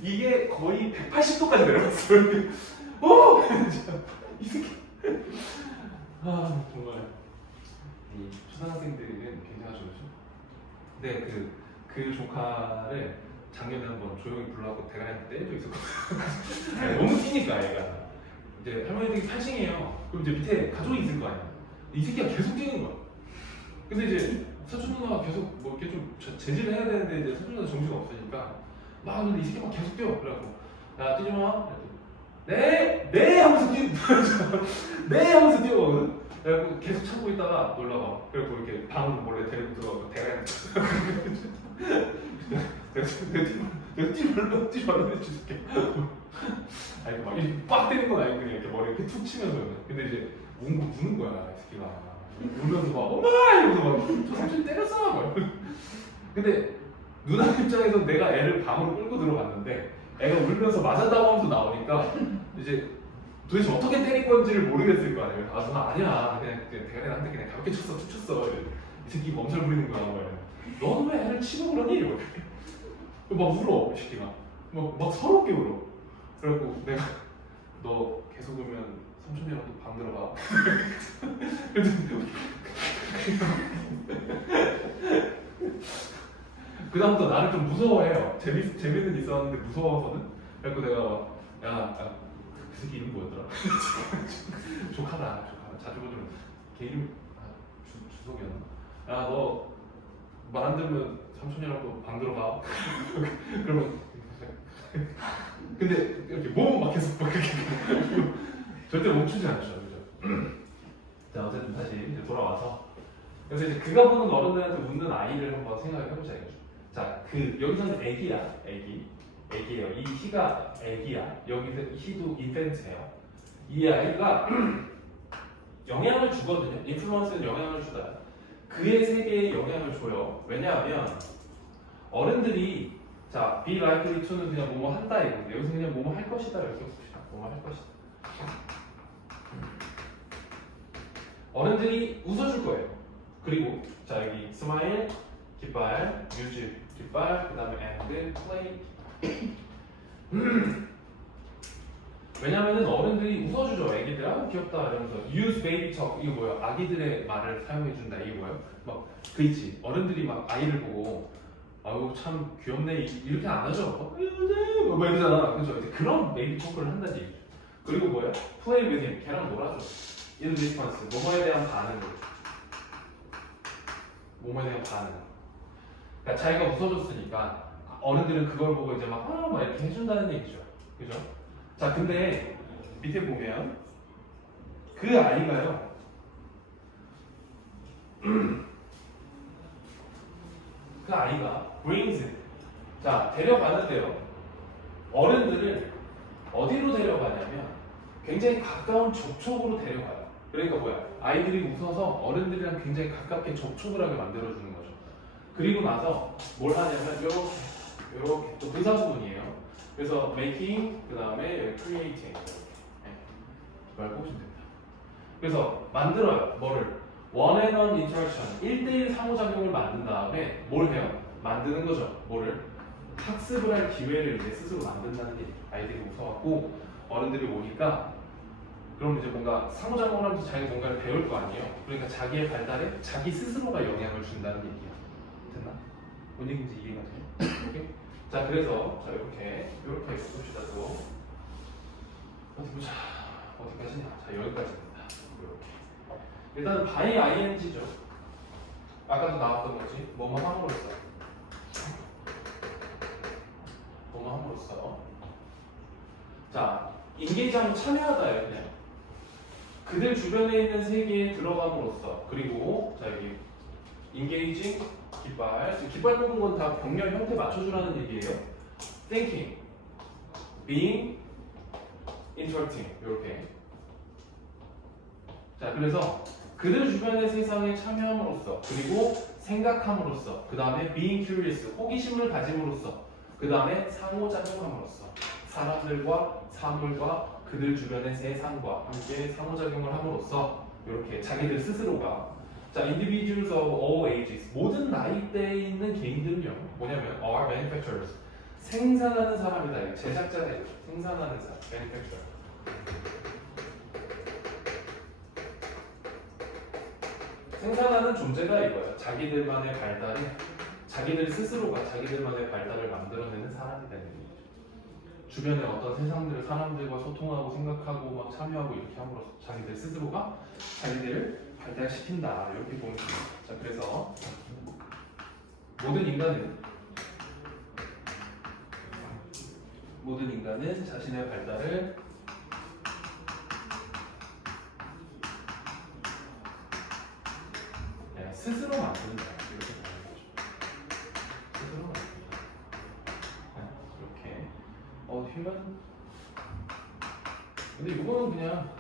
이게 거의 180도까지 내려갔어요. 이 새끼. 정말 이 초등학생들은 굉장하죠. 근데 그 조카를 작년에 한번 조용히 불러갖고 대가리한테 때려줘 있었거든요. 너무 뛰니까 얘가 이제 할머니들이 탈싱이에요. 그럼 이제 밑에 가족이 있을 거 아니야. 이 새끼가 계속 뛰는 거야. 근데 이제 사촌 누나가 계속 뭐 이렇게 좀 제지를 해야 되는데 이제 사촌 누나 정신이 없으니까 근데 이 새끼가 계속 뛰어. 그래갖고 야 뛰지 마. 네 하면서 네 하면서 뛰어가거든. 그래갖고 계속 참고 있다가 놀러가. 그래갖고 이렇게 방으로 몰래 데리고 들어가고 대가리 내가 뛰지 말라 해줄게. 아니 막 이렇게 빡 때리는 건 아니고 그냥 이렇게 머리 이렇게 툭 치면서. 근데 이제 우는 거야 이 새끼가. 울면서 막 엄마 이러면서 막저 삼촌이 때렸어 막. 근데 누나 입장에서 내가 애를 방으로 끌고 들어갔는데 애가 울면서 맞았다고 하면서 나오니까 이제 도대체 어떻게 때릴 건지를 모르겠을 거 아니에요. 아 누나 아니야 그냥 대가리한테 그냥 가볍게 쳤어 툭 쳤어. 이 새끼 멈춰 부리는 거야. 너는 왜 애를 치고 그러니? 이렇게 막 울어 이 새끼가 막 서럽게 울어. 그래갖고 내가 너 계속 울면 삼촌이랑 또 방 들어가. 그다음부터 나를 좀 무서워해요. 재미는 있었는데 무서워서는. 그래서 내가 그 새끼 이름 뭐였더라? 조카다. 자주 보면 걔 이름 주석이었나? 야 너 말 안 들으면 삼촌이랑 또 방 들어가. 그러면 근데 이렇게 몸은 막 계속 막 이렇게 절대 멈추지 않죠, 그죠? 자 어쨌든 다시 이제 돌아와서 그래서 이제 그가 보는 어른들한테 웃는 아이를 한번 생각해 보자 이거죠. 자, 그 여기서는 애기야, 애기예요. 이 희가 애기야. 여기서 희도 인펜트예요. 이 아이가 영향을 주거든요. 인플루언스는 영향을 주다. 그의 세계에 영향을 줘요. 왜냐하면 어른들이 자, be likely to는 그냥 뭐뭐 한다 이건데 여기서 그냥 뭐뭐 할 것이다 이렇게 봅시다. 뭐뭐 할 것이다. 어른들이 웃어줄 거예요. 그리고 자 여기 스마일, 깃발, 뮤즈, 깃발, 그 다음에 and, play. 왜냐면은 어른들이 웃어주죠. 애기들 아 귀엽다 이러면서 use baby talk 이거 뭐야? 아기들의 말을 사용해준다 이게 뭐예요? 막 그렇지. 어른들이 막 아이를 보고 아유 참 귀엽네 이렇게 안 하죠. 뭐 이러잖아. 그죠? 이제 그런 베이비 토크를 한다는 얘기죠. 그리고 뭐야? play with him. 걔랑 놀아줘. in response. 뭐뭐에 대한 반응. 뭐뭐에 대한 반응. 그러니까 자기가 웃어줬으니까 어른들은 그걸 보고 이제 막 이렇게 해준다는 얘기죠. 그죠? 자, 근데 밑에 보면 그 아이가요. 그 아이가 brings 자, 데려가는데요. 어른들을 어디로 데려가냐면 굉장히 가까운 접촉으로 데려가요. 그러니까 뭐야? 아이들이 웃어서 어른들이랑 굉장히 가깝게 접촉을 하게 만들어주는 거죠. 그리고 나서 뭘 하냐면 요렇게 또 부사구문이에요. 그래서 making 그 다음에 creating 말 뽑으시면 됩니다. 그래서 만들어요. 뭐를? one and one interaction 1대1 상호작용을 만든 다음에 뭘 해요? 만드는 거죠. 뭐를? 학습을 할 기회를 이제 스스로 만든다는 게 아이들이 웃어갖고 어른들이 오니까 그럼 이제 뭔가 상호작용을 하면서 자기가 뭔가를 배울 거 아니에요. 그러니까 자기의 발달에 자기 스스로가 영향을 준다는 얘기야. 됐나? 뭔 얘기인지 이해가 돼요? 오케이? 자 그래서 자 이렇게 봅시다 또 어디 보자 어디까지냐 자 여기까지입니다. 이렇게 일단은 by ing죠. 아까도 나왔던 거지 뭐뭐 함으로써 뭐뭐 함으로써 자 인게이지하면 참여하다예요. 그냥 그들 주변에 있는 세계에 들어감으로써 그리고 자 여기 engaging 깃발 지금 깃발 뽑은 건 다 병렬 형태 맞춰주라는 얘기예요. thinking, being, interacting 이렇게 자 그래서 그들 주변의 세상에 참여함으로써 그리고 생각함으로써 그 다음에 being curious 호기심을 가짐으로써 그 다음에 상호작용함으로써 사람들과 사물과 그들 주변의 세상과 함께 상호작용을 함으로써 이렇게 자기들 스스로가 자, individuals of all ages 모든 나이대에 있는 개인들은요 뭐냐면 are manufacturers 생산하는 사람이다. 제작자다. 생산하는 사람 manufacturer 생산하는 존재다 이거예요. 자기들만의 발달에 자기들 스스로가 자기들만의 발달을 만들어내는 사람이 되는 거죠. 주변에 어떤 세상들 사람들과 소통하고 생각하고 막 참여하고 이렇게 함으로써 자기들 스스로가 자기들을 발달시킨다 이렇게 보면 됩니다. 자 그래서 모든 인간은 자신의 발달을 스스로 만든다 이렇게 보는 거죠. 스스로 만든다. 이렇게 휴먼 근데 이거는 그냥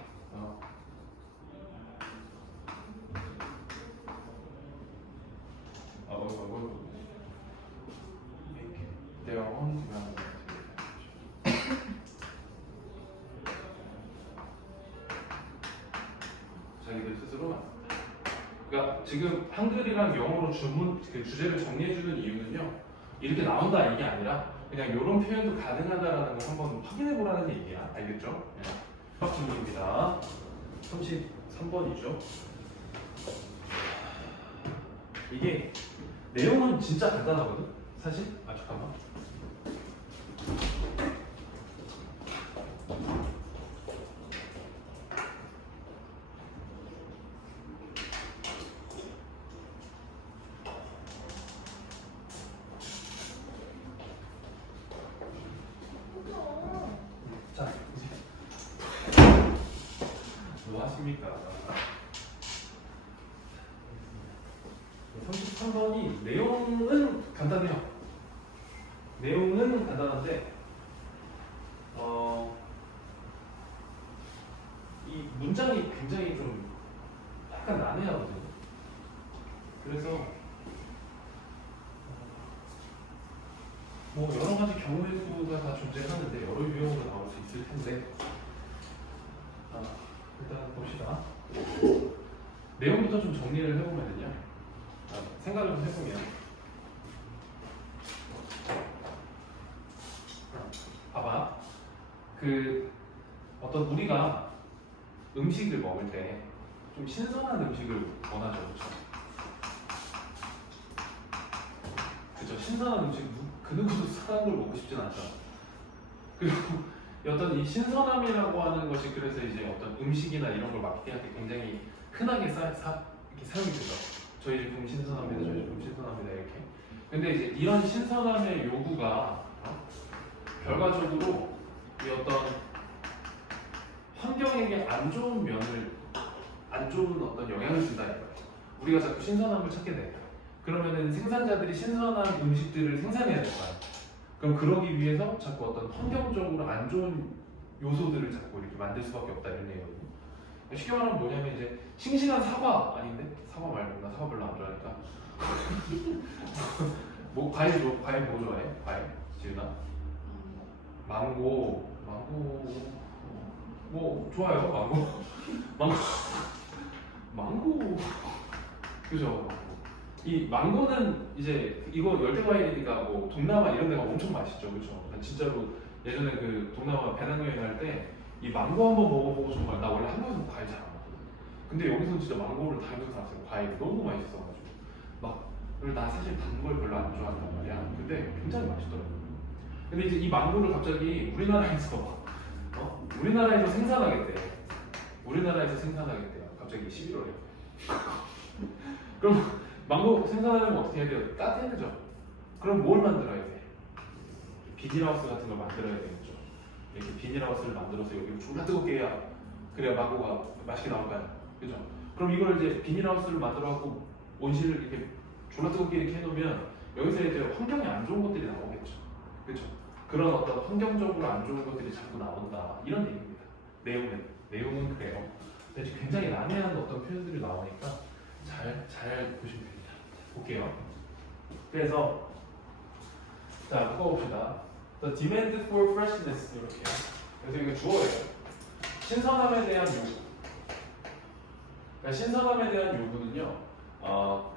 그러니까 지금 한글이랑 영어로 주문 그 주제를 정리해주는 이유는요. 이렇게 나온다 이게 아니라 그냥 이런 표현도 가능하다라는 걸 한번 확인해 보라는 얘기야. 알겠죠? 네. 질문입니다. 33번이죠. 이게 내용은 진짜 간단하거든. 사실. 아 잠깐만. 자, 뭐 하십니까? 33번이 내용은 간단해요. 내용은 간단한데 이 문장이 굉장히 좀 약간 난해하거든요. 그래서 뭐 여러 가지 경우의 수가 다 존재하는데 여러 유형으로 나올 수 있을 텐데 일단 봅시다. 내용부터 좀 정리를 해보면요. 생각을 좀 해보면 봐봐. 그 어떤 우리가 음식을 먹을 때 좀 신선한 음식을 원하죠, 그렇죠? 그죠? 신선한 음식 그 누구도 싼 걸 먹고 싶진 않죠. 그리고 어떤 이 신선함이라고 하는 것이 그래서 이제 어떤 음식이나 이런 걸 마케팅할 때 굉장히 흔하게 이렇게 사용이 되죠. 저희 제품 신선합니다, 저희 제품 신선합니다 이렇게. 근데 이제 이런 신선함의 요구가 결과적으로 이 어떤 환경에게 안 좋은 어떤 영향을 준다 이거예요. 우리가 자꾸 신선함을 찾게 돼요. 그러면은 생산자들이 신선한 음식들을 생산해야 될 거야. 그럼 그러기 위해서 자꾸 어떤 환경적으로 안 좋은 요소들을 자꾸 이렇게 만들 수밖에 없다 이런 얘기거든요. 쉽게 말하면 뭐냐면 이제 싱싱한 사과 아닌데? 사과 말고 나 사과 별로 안 좋아하니까. 뭐 과일 뭐 좋아해? 과일 지은아? 망고 뭐 좋아요 망고 그죠? 이 망고는 이제 이거 열대과일이니까 뭐 동남아 이런 데가 엄청 맛있죠, 그렇죠? 진짜로 예전에 그 동남아 배낭여행 할 때 이 망고 한번 먹어보고 정말 나 원래 한국에서 과일 잘 안 먹거든. 근데 여기서 진짜 망고를 다행히 나왔어요. 과일이 너무 맛있어가지고 막 그리고 나 사실 단 걸 별로 안 좋아한단 말이야. 근데 굉장히 맛있더라고요. 근데 이제 이 망고를 갑자기 우리나라에서 우리나라에서 생산하겠대. 우리나라에서 생산하겠대요. 갑자기 11월에. 그럼 망고 생산하려면 어떻게 해야 돼요? 따뜻해야 되죠. 그럼 뭘 만들어야 돼? 비닐하우스 같은 걸 만들어야 되겠죠. 이렇게 비닐하우스를 만들어서 여기를 졸라 뜨겁게 해야 그래야 망고가 맛있게 나올까요? 그죠? 그럼 이걸 이제 비닐하우스를 만들어갖고 온실을 이렇게 졸라 뜨겁게 이렇게 해놓으면 여기서 이제 환경에 안 좋은 것들이 나오겠죠. 그죠? 그런 어떤 환경적으로 안 좋은 것들이 자꾸 나온다. 이런 얘기입니다. 내용은 그래요. 근데 굉장히 난해한 어떤 표현들이 나오니까 잘 보시면 됩니다. 볼게요. 그래서 자 묶어봅시다. The demand for freshness 이렇게요. 그래서 이게 주어예요. 신선함에 대한 요구. 그러니까 신선함에 대한 요구는요.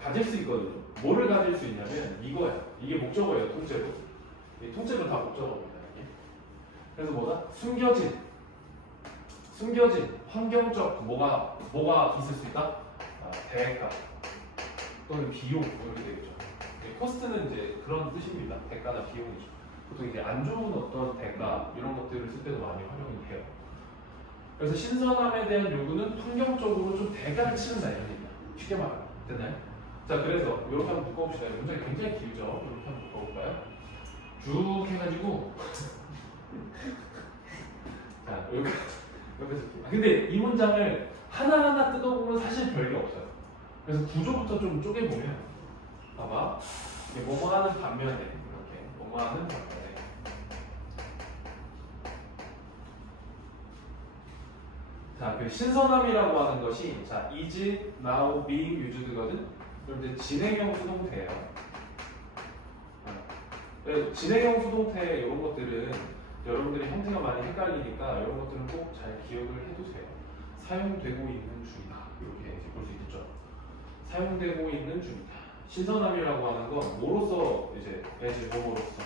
가질 수 있거든요. 뭐를 가질 수 있냐면 이거예요. 이게 목적어예요. 통째로. 이 통째로 다 목적어입니다. 이게. 그래서 뭐다? 숨겨진 환경적 뭐가 있을 수 있다? 대가 또는 비용 이렇게 되겠죠. 코스트는 이제 그런 뜻입니다. 대가나 비용이죠. 보통 이제 안 좋은 어떤 대가 이런 것들을 쓸 때도 많이 활용이 돼요. 그래서 신선함에 대한 요구는 환경적으로 좀 대가를 치른다 이런 얘기야. 쉽게 말하면 됐나요? 자 그래서 이렇게 한번 묶어봅시다. 문장이 굉장히 길죠. 이렇게 한번 묶어볼까요? 쭉 해가지고 자 이렇게 근데 이 문장을 하나하나 뜯어보면 사실 별게 없어요. 그래서 구조부터 좀 쪼개보면 봐봐. 뭐뭐 하는 반면에 이렇게 뭐뭐 하는 반면에 자, 그 신선함이라고 하는 것이 자, is, now, being used거든. 그럼 이제 진행형 수동태예요. 진행형 수동태 이런 것들은 여러분들이 형태가 많이 헷갈리니까 이런 것들은 꼭 잘 기억을 해두세요. 사용되고 있는 중이다. 이렇게 볼 수 있겠죠. 사용되고 있는 중이다. 신선함이라고 하는 건 뭐로서 이제 as 뭐로서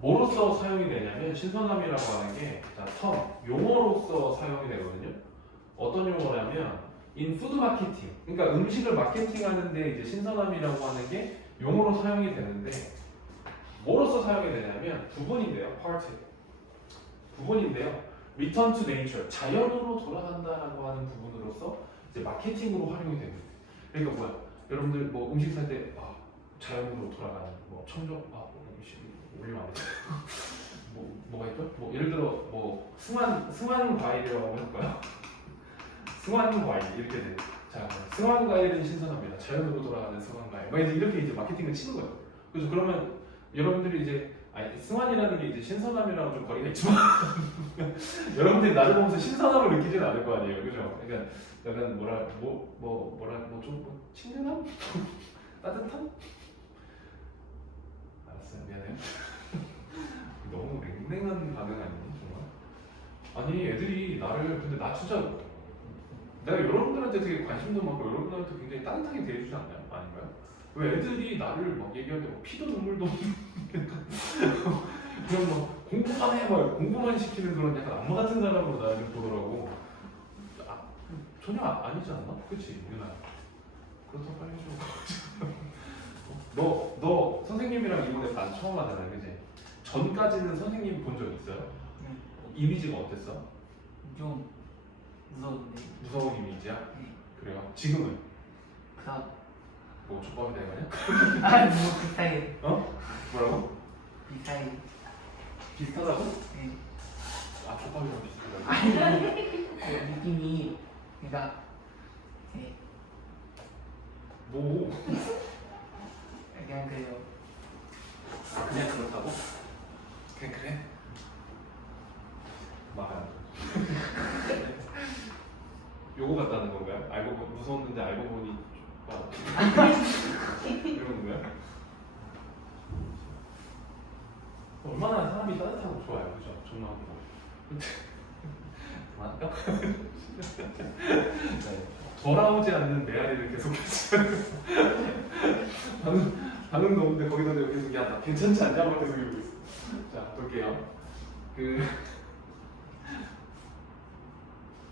뭐로서 사용이 되냐면 신선함이라고 하는 게 자, 용어로서 사용이 되거든요. 어떤 용어냐면 in food marketing. 그러니까 음식을 마케팅하는데 이제 신선함이라고 하는 게 용어로 사용이 되는데 뭐로서 사용이 되냐면 부분인데요. part. 부분인데요. return to nature. 자연으로 돌아간다라고 하는 부분으로서 이제 마케팅으로 활용이 됩니다. 그러니까 뭐야? 여러분들 뭐 음식 살 때 자연으로 돌아가는 뭐 청정 올리면 안 돼. 뭐가 있죠? 뭐 예를 들어 뭐 승환 과일이라고 해볼까요? 승환 과일 이렇게 돼. 자, 승환 과일은 신선합니다. 자연으로 돌아가는 승환 과일. 막 이렇게 이제 마케팅을 치는 거예요. 그래서 그러면 여러분들이 이제 승환이라는 게 이제 신선함이랑 좀 거리가 있지만 여러분들이 나를 보면서 신선함을 느끼지는 않을 거 아니에요, 그죠? 그러니까 약간 좀 친근함, 따뜻함. 알았어요, 미안해요. 너무 냉랭한 반응 아니니 정말? 아니 애들이 나를 근데 나 진짜 내가 여러분들한테 되게 관심도 많고 여러분들한테 굉장히 따뜻하게 대해주지 않나요? 아닌가요? 왜 애들이 나를 막 얘기할 때 막 피도 눈물도 그냥 막 공부만 해, 막 공부만 시키는 그런 약간 악마 같은 사람으로 나를 보더라고. 전혀 아니지 않나? 그치 유나? 그렇다고 빨리 좀. 너 선생님이랑 이번에 반 처음 하잖아, 그치? 전까지는 선생님 본 적 있어요? 네. 이미지가 어땠어? 좀 무서운데. 무서운 이미지야? 네. 그래요? 지금은? 그다음 뭐 족밥이 되는 거냐? 아니 뭐 비슷하게. 어? 뭐라고? 비슷하게. 비슷하다고? 네. 족밥이랑 비슷하다고? 아니 그 느낌이 그러니까 네. 뭐? 그냥 그래요. 그냥 그렇다고? 그냥 그래? 말안 요거 같다는 건가요? 무서웠는데 알고 보니 이런 건가요? 얼마나 사람이 따뜻하고 좋아요, 그죠? 정말 그만할까? 네. 돌아오지 않는 메아리를 계속 반응도 없는데 거기다 내가 계속 야 나 괜찮지 않냐? 고 계속 이러고 있어. 자 볼게요.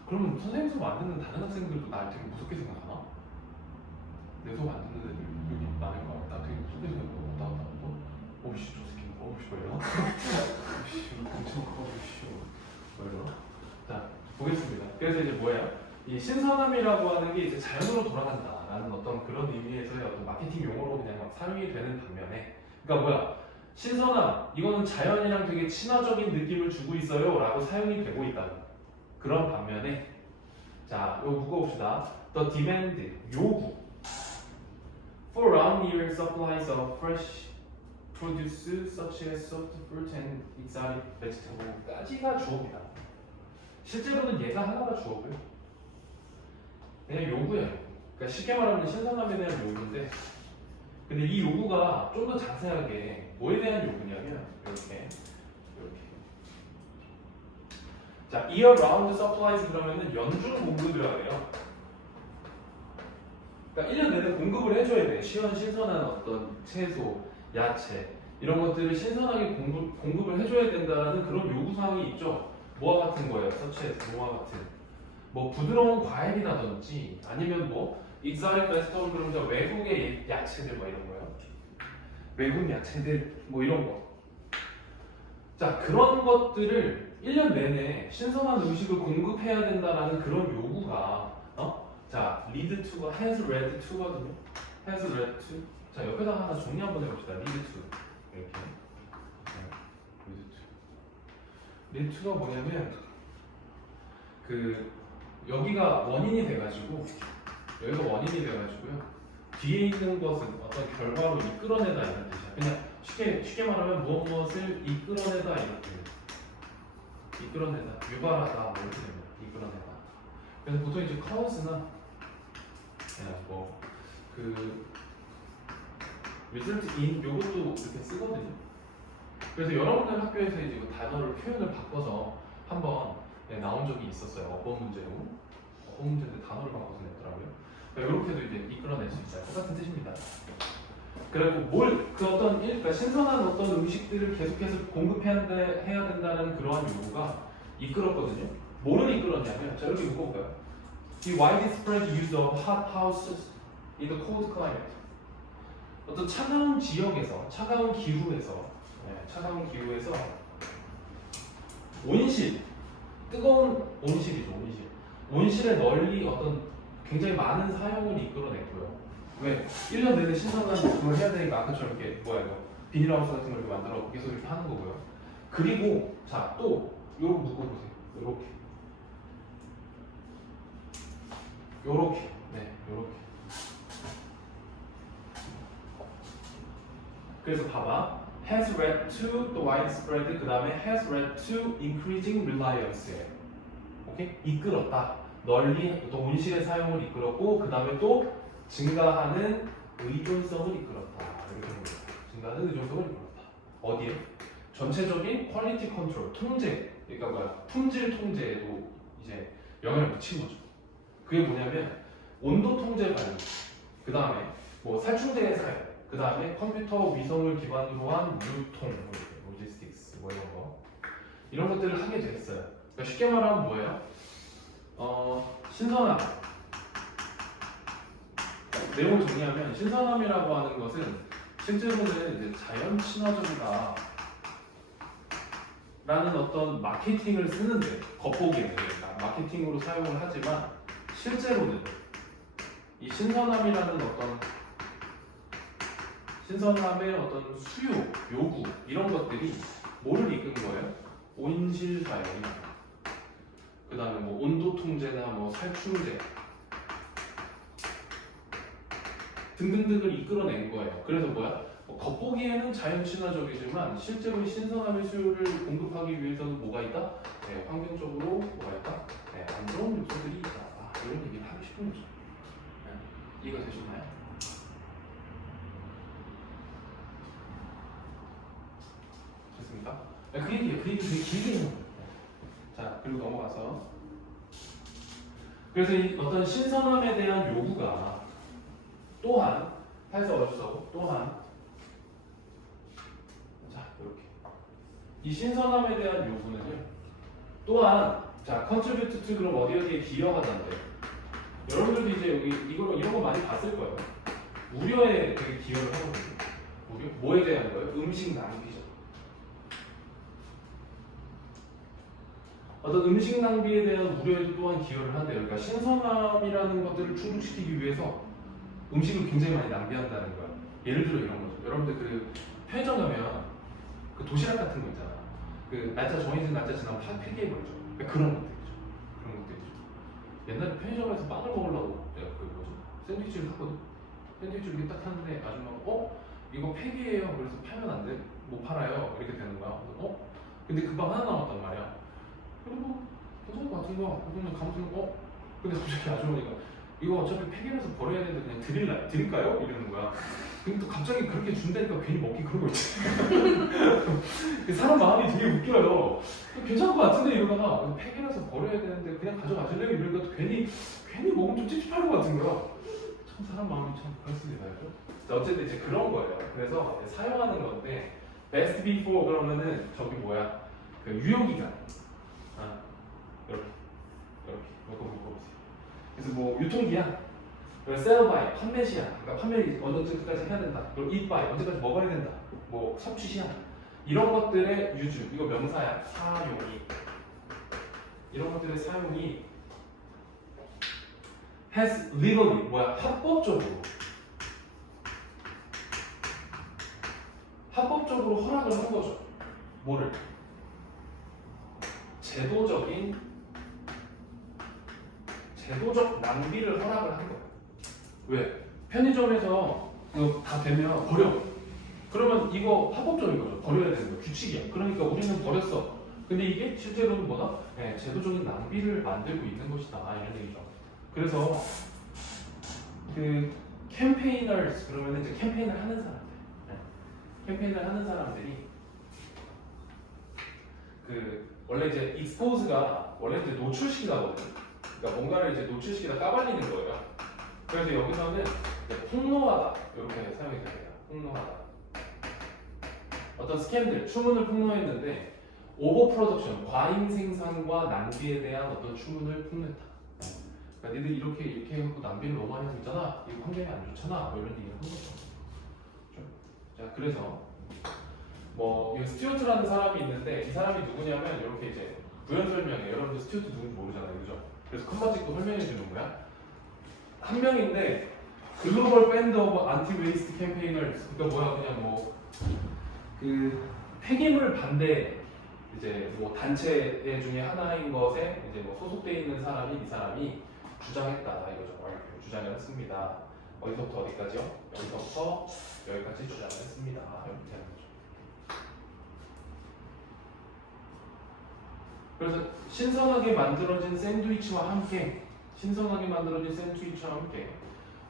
그러면 선생님 수업 안 듣는 다른 학생들도 날 되게 무섭게 생각하나? 내 수업 안 듣는 애들 여기 많을 거 같다. 되게 무섭게 생각하고 왔다 갔다 하고 오씨 저 새끼 오씨 뭐 이러나? 오씨 엄청 커 오씨 뭐 이러나? 자 보겠습니다. 그래서 이제 뭐예요? 이 신선함이라고 하는 게 이제 자연으로 돌아간다라는 어떤 그런 의미에서의 어떤 마케팅 용어로 그냥 막 사용이 되는 반면에 그러니까 뭐야? 신선함 이거는 자연이랑 되게 친화적인 느낌을 주고 있어요 라고 사용이 되고 있다. 그런 반면에 자, 이거 묶어봅시다. The demand, 요구 for round year supplies of fresh produce such as soft fruit and exotic vegetable까지가 주어입니다. 실제로는 얘가 하나가 주어고요. 그냥 요구예요. 그러니까 쉽게 말하면 신선함에 대한 요구인데 근데 이 요구가 좀 더 자세하게 뭐에 대한 요구냐면 이렇게 자, year round supplies 그러면은 연중 공급이라고 해요. 그러니까 1년 내내 공급을 해줘야 돼. 신선한 어떤 채소, 야채 이런 것들을 신선하게 공급을 해줘야 된다는 그런 요구사항이 있죠. 뭐와 같은 거예요? 서치에서 뭐와 같은 뭐 부드러운 과일이라든지 아니면 뭐 exotic vegetable 그러면 외국의 야채들 뭐 이런 거요. 외국 야채들 뭐 이런 거. 자, 그런 것들을 1년 내내 신선한 음식을 공급해야 된다라는 그런 요구가 자, lead to가 has led to거든요. has led to. 자, 옆에다 하나 정리 한번 해봅시다. lead to 이렇게. lead to가 뭐냐면 여기가 원인이 돼가지고 여기가 원인이 돼가지고요. 뒤에 있는 것은 어떤 결과로 이끌어내다 이런 뜻이야. 그냥 쉽게 말하면 무엇을 이끌어내다 이런 뜻. 이끌어내다, 유발하다 뭐 이렇게 됩니다. 이끌어내다. 그래서 보통 이제 카우스나 result in 요것도 이렇게 쓰거든요. 그래서 여러분들 학교에서 이제 이 단어를 표현을 바꿔서 한번 나온 적이 있었어요. 어법 문제로 소문제인데 단어를 바꿔서 냈더라고요. 그러니까 이렇게도 이제 이끌어낼 수 있어요. 똑같은 뜻입니다. 그리고 그 어떤 그러니까 신선한 어떤 음식들을 계속해서 공급해야 된다는 그러한 요구가 이끌었거든요. 뭐를 이끌었냐면 자 이렇게 묶어볼까요? The widespread use of hot houses in the cold climate. 어떤 차가운 지역에서, 차가운 기후에서 온실, 뜨거운 온실이죠, 온실. 온실에 널리 어떤 굉장히 많은 사용을 이끌어냈고요. 왜? 1년 내내 신선한 걸 해야 되니까 아까처럼 이렇게 뭐야 이거 비닐하우스 같은 걸 이렇게 만들어 계속 이렇게 하는 거고요. 그리고 자 또 요렇게 묶어보세요. 요렇게 네 요렇게. 그래서 봐봐. has led to the widespread 그 다음에 has led to increasing reliance. 오케이? 이끌었다. 널리 또 온실의 사용을 이끌었고 그 다음에 또 증가하는 의존성을 이끌었다. 이렇게 되는 거예요. 증가하는 의존성을 이끌었다. 어디에? 전체적인 퀄리티 컨트롤, 통제, 그러니까 뭐야? 품질 통제에도 이제 영향을 미친 거죠. 그게 뭐냐면 온도 통제 관리, 그 다음에 뭐 살충제의 사용, 그 다음에 컴퓨터 위성을 기반으로 한 유통, 로지스틱스 뭐 이런 것들을 하게 됐어요. 그러니까 쉽게 말하면 뭐예요? 신선함. 내용을 정리하면 신선함이라고 하는 것은 실제로는 이제 자연 친화적이다 라는 어떤 마케팅을 쓰는데 겉보기에는 그러니까 마케팅으로 사용을 하지만 실제로는 이 신선함이라는 신선함의 어떤 수요, 요구 이런 것들이 뭐를 이끈 거예요? 온실 사용이나 그 다음에 뭐 온도 통제나 뭐 살충제 등등등을 이끌어낸 거예요. 그래서 뭐야? 겉보기에는 자연 친화적이지만 실제로 신선함의 수요를 공급하기 위해서는 뭐가 있다? 네, 환경적으로 뭐가 있다? 네, 안 좋은 요소들이 있다. 이런 얘기를 하고 싶은 거죠. 네, 이해가 되셨나요? 됐습니까? 네, 그 얘기 되게 길게 있는 거예요. 자, 그리고 넘어가서 그래서 이 어떤 신선함에 대한 요구가 또한 해서 어디서 또한 자 이렇게 이 신선함에 대한 요구는요 또한 자 contribute to 그럼 어디에 기여하던데 여러분들도 이제 여기 이런 거 많이 봤을 거예요. 우려에 되게 기여를 하거든요. 우려 뭐에 대한 거예요? 음식 낭비죠. 어떤 음식 낭비에 대한 우려에도 또한 기여를 한대요. 그러니까 신선함이라는 것들을 충족시키기 위해서 음식을 굉장히 많이 낭비한다는 거야. 예를 들어 이런 거죠. 여러분들 그 편의점 가면 그 도시락 같은 거 있잖아. 그 날짜 정해진 날짜 지나면 폐기해 버리죠. 그러니까 그런 것들이죠. 그런 것들이죠. 옛날에 편의점에서 빵을 먹으려고 내가 그 뭐지 샌드위치를 샀거든. 샌드위치를 이렇게 딱 하는데 아줌마가 이거 폐기해요. 그래서 팔면 안 돼. 못 팔아요. 이렇게 되는 거야. 그래서 근데 그 빵 하나 남았단 말이야. 그리고 괜찮을 것 같은 거. 그러면 가면 근데 갑자기 아주머니가 이거 어차피 폐기해서 버려야 되는데 그냥 드릴까요? 이러는 거야. 근데 또 갑자기 그렇게 준다니까 괜히 먹기 그런 거 있지. 사람 마음이 되게 웃겨요. 괜찮을 것 같은데 이러다가 폐기해서 버려야 되는데 그냥 가져가실래요? 이러니까 또 괜히 먹으면 좀 찝찝할 것 같은 거야. 참 사람 마음이 참 그렇습니다. 어쨌든 이제 그런 거예요. 그래서 사용하는 건데 best before 그러면은 저기 뭐야 그 유효기간 이렇게 묶어보세요. 그래서 뭐 유통기한, sell by 판매 시한, 그러니까 판매 언제까지 해야 된다. 그리고 eat by 언제까지 먹어야 된다. 뭐 섭취 시한 이런 것들의 유주 이거 명사야 사용이 이런 것들의 사용이 has legally 뭐야 합법적으로 허락을 한 거죠. 뭐를? 제도적 낭비를 허락을 한 거예요. 왜? 편의점에서 이거 다 되면 버려. 그러면 이거 합법적인 거죠. 버려야 되는 거예요. 규칙이야. 그러니까 우리는 버렸어. 근데 이게 실제로는 뭐다? 네, 제도적인 낭비를 만들고 있는 것이다. 이런 얘기죠. 그래서 그 캠페이너스 그러면 이제 캠페인을 하는 사람들, 캠페인을 하는 사람들이 그 원래 이제 expose가 원래 이제 노출시키거든요. 그러니까 뭔가를 이제 노출시키다 까발리는 거예요. 그래서 여기서는 이제 폭로하다 이렇게 사용이 됩니다. 폭로하다. 어떤 스캔들, 추문을 폭로했는데 오버 프로덕션, 과잉 생산과 낭비에 대한 어떤 추문을 폭로했다. 그러니까 니들 이렇게 해갖고 낭비를 너무 많이 하고 있잖아. 이거 환경이 안 좋잖아. 뭐 이런 얘기를 하는 거죠. 자, 그래서 이 스튜어트라는 사람이 있는데 이 사람이 누구냐면 이렇게 이제 부연 설명해. 여러분들 스튜어트 누군지 모르잖아요, 그죠? 그래서 큰 찍고 설명해 주는 거야. 한 명인데 글로벌 밴드 오브 안티 웨이스트 캠페인을 그러니까 뭐야 그냥 그 폐기물 반대 이제 단체 중에 하나인 것에 이제 소속돼 있는 사람이 이 사람이 주장했다 이거죠. 주장을 했습니다. 어디서부터 어디까지요? 여기서부터 여기까지 주장을 했습니다. 이렇게 하는 거죠. 그래서 신선하게 만들어진 샌드위치와 함께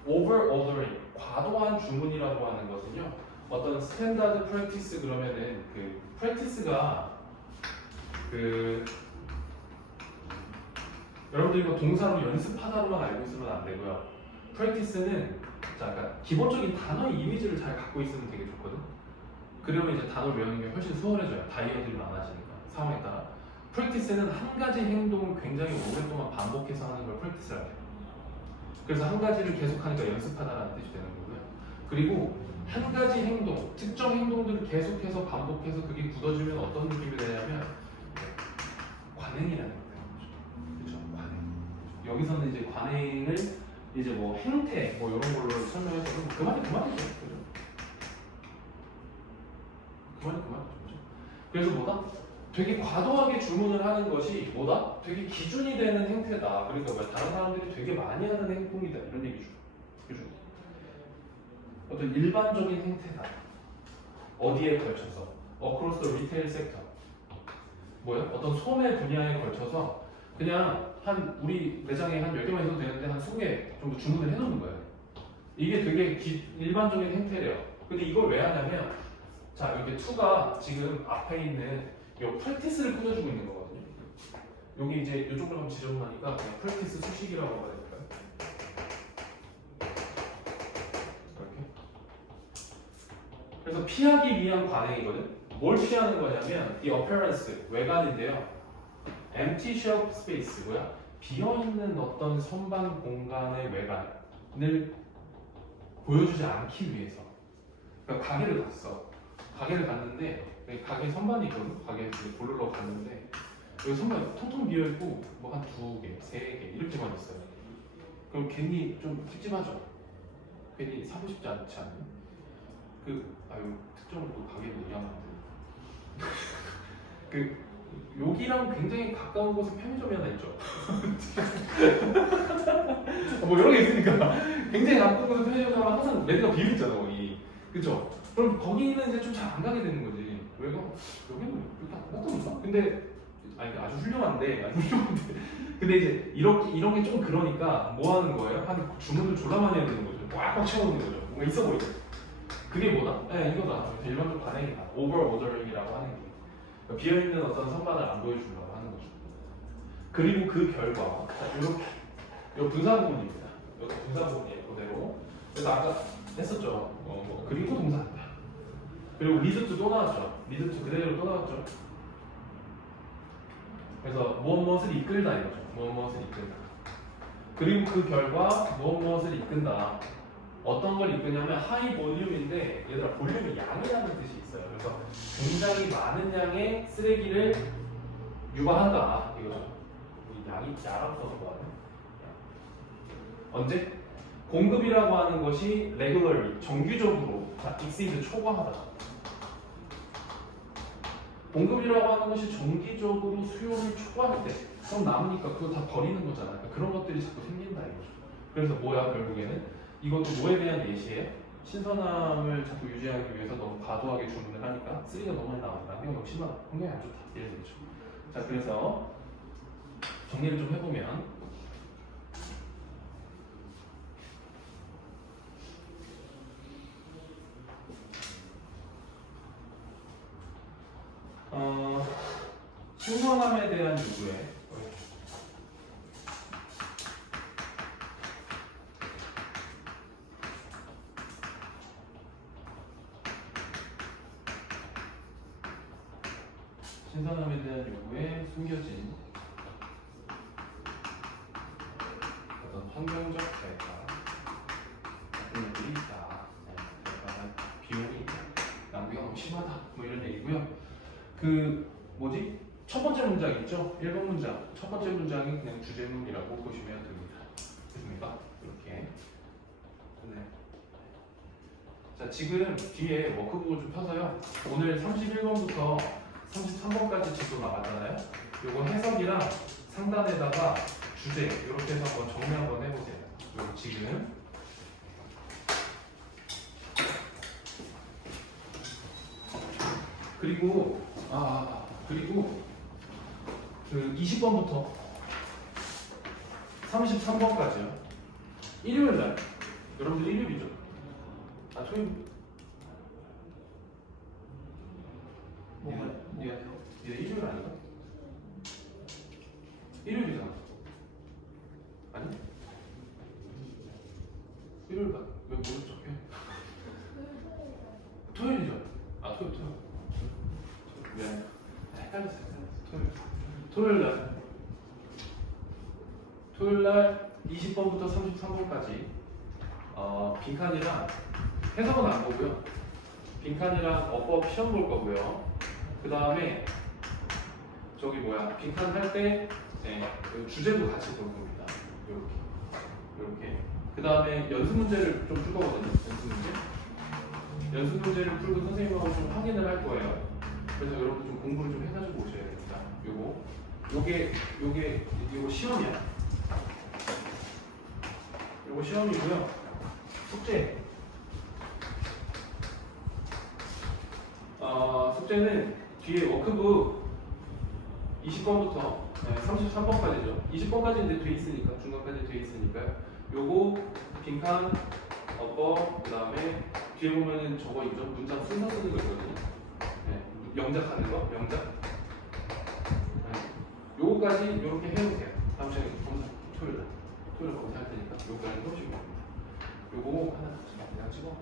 over ordering, 과도한 주문이라고 하는 것은요. 어떤 스탠다드 프랙티스 그러면은 그 프랙티스가 여러분들 이거 동사로 연습하다로만 알고 있으면 안 되고요. 프랙티스는 그러니까 기본적인 단어의 이미지를 잘 갖고 있으면 되게 좋거든. 그러면 이제 단어 외우는 게 훨씬 수월해져요. 다이어들이 많아지니까 상황에 따라. 프랙티스는 한 가지 행동을 굉장히 오랫동안 반복해서 하는 걸 프랙티스라고 해요. 그래서 한 가지를 계속하니까 연습하다라는 뜻이 되는 거고요. 그리고 한 가지 행동, 특정 행동들을 계속해서 반복해서 그게 굳어지면 어떤 느낌이 되냐면 관행이라는 거예요. 그렇죠? 관행. 여기서는 이제 관행을 이제 행태 이런 걸로 설명해서 그만이죠. 그죠? 그래서 되게 과도하게 주문을 하는 것이 되게 기준이 되는 행태다. 그러니까 다른 사람들이 되게 많이 하는 행동이다 이런 얘기죠. 그죠? 어떤 일반적인 행태다. 어디에 걸쳐서? Across the retail sector. 어떤 소매 분야에 걸쳐서 그냥 우리 매장에 한 10개만 있어도 되는데 한 20개 정도 주문을 해놓는 거예요. 이게 되게 일반적인 행태래요. 근데 이걸 왜 하냐면 자, 이렇게 2가 지금 앞에 있는 이 프랙티스를 꾸며주고 있는 거거든요. 여기 이제 이쪽으로 한번 지저분하니까 그냥 프랙티스 수식이라고 해야 될까요? 이렇게. 그래서 피하기 위한 관행이거든. 뭘 피하는 거냐면 이 appearance, 외관인데요. empty shelf space, 비어있는 어떤 선반 공간의 외관을 보여주지 않기 위해서. 그러니까 가게를 갔는데 가게 선반이 있거든. 가게 보러 갔는데 여기 선반이 텅텅 비어있고 한 2개, 3개 이렇게만 있어요. 그럼 괜히 좀 찝찝하죠. 괜히 사고 싶지 않지 않나요? 특정으로 또 가게도 얘기하면 안 돼요. 여기랑 굉장히 가까운 곳에 편의점이 하나 있죠. 이런 게 있으니까 굉장히 가까운 곳에 편의점 가면 항상 매대가 비어 있잖아 거기. 그쵸? 그럼 거기는 이제 좀 잘 안 가게 되는 거지. 왜가 여기는 이렇게 안 갔던가? 근데 아주 훌륭한데. 근데 이제 이런 게 좀 그러니까 뭐 하는 거예요? 주문을 졸라 많이 해야 되는 거죠. 꽉꽉 채우는 거죠. 뭔가 있어 보이죠. 그게 뭐다? 이거다. 일반적 관행이다. 오버 오더링이라고 하는 게. 비어있는 어떤 선반을 안 보여주려고 하는 거죠. 그리고 그 결과, 이렇게. 이 분사구문입니다. 이것도 분사구문이에요, 그대로. 그래서 아까 했었죠. 그리고 동사입니다. 그리고 리드투 또 나왔죠. 리드투 그대로 또 나왔죠. 그래서 무엇을 이끌다 이거죠. 무엇을 이끌다. 그리고 그 결과 무엇을 이끈다. 어떤 걸 이끄냐면 하이 볼륨인데 얘들아 볼륨이 양이라는 뜻이 있어요. 그래서 굉장히 많은 양의 쓰레기를 유발한다 이거죠. 양이 야라고 써서 뭐하네? 언제? 공급이라고 하는 것이 regularly 정규적으로 exceed 초과하다. 공급이라고 하는 것이 정기적으로 수요를 초과할 때 그럼 남으니까 그거 다 버리는 거잖아. 그러니까 그런 것들이 자꾸 생긴다 이거죠. 그래서 결국에는 이것도 뭐에 대한 예시예요? 신선함을 자꾸 유지하기 위해서 너무 과도하게 주문을 하니까 쓰레기가 너무 많이 나온다. 이거 역시나 환경이 안 좋다. 이런 얘기죠. 자, 그래서 정리를 좀 해보면 신선함에 대한 요구에 신선함에 대한 요구에 숨겨진 어떤 환경적 대가 같은 것들이 있다. 네, 대가가 비용이 낭비가 너무 심하다. 뭐 이런 얘기고요. 그 뭐지? 첫 번째 문장 있죠? 1번 문장. 첫 번째 문장이 그냥 주제문이라고 보시면 됩니다. 됐습니까? 이렇게. 네. 자, 지금 뒤에 워크북을 좀 펴서요. 오늘 31번부터 33번까지 지도 나왔잖아요. 요거 해석이랑 상단에다가 주제 이렇게 해서 한번 정리 한번 해보세요. 요거 지금. 그리고 그 20번부터 33번까지요. 일요일 날. 여러분들 일요일이죠? 아, 토요일. 얘 일요일 아닌가? 일요일이잖아. 아니? 일요일 봐. 왜 모른 척해? 토요일이죠? 아, 토요일. 미안. 헷갈렸어. 토요일 날 20번부터 33번까지 빈칸이랑 해석은 안 보고요. 빈칸이랑 어법 시험 볼 거고요. 그 다음에 저기 뭐야 빈칸 할 때 주제도 같이 볼 겁니다. 이렇게. 그 다음에 연습 문제를 좀 풀 거거든요. 연습 문제를 풀고 선생님하고 좀 확인을 할 거예요. 그래서 여러분 좀 공부를 좀 해가지고 오셔야 됩니다. 요거 시험이야. 요거 시험이고요. 숙제는 뒤에 워크북 20번부터 33번까지죠. 20번까지는 돼 있으니까 중간까지 돼 있으니까요. 요거 빈칸 어법 그 다음에 뒤에 보면은 저거 있죠. 문장 순서 쓰는 거 있거든요. 네, 영작하는 거 영작. 요거까지 요렇게 해보세요. 다음 시간에 검사 토요일 검사할 테니까 요거까지 해보시면 됩니다. 요거 하나 그냥 찍어.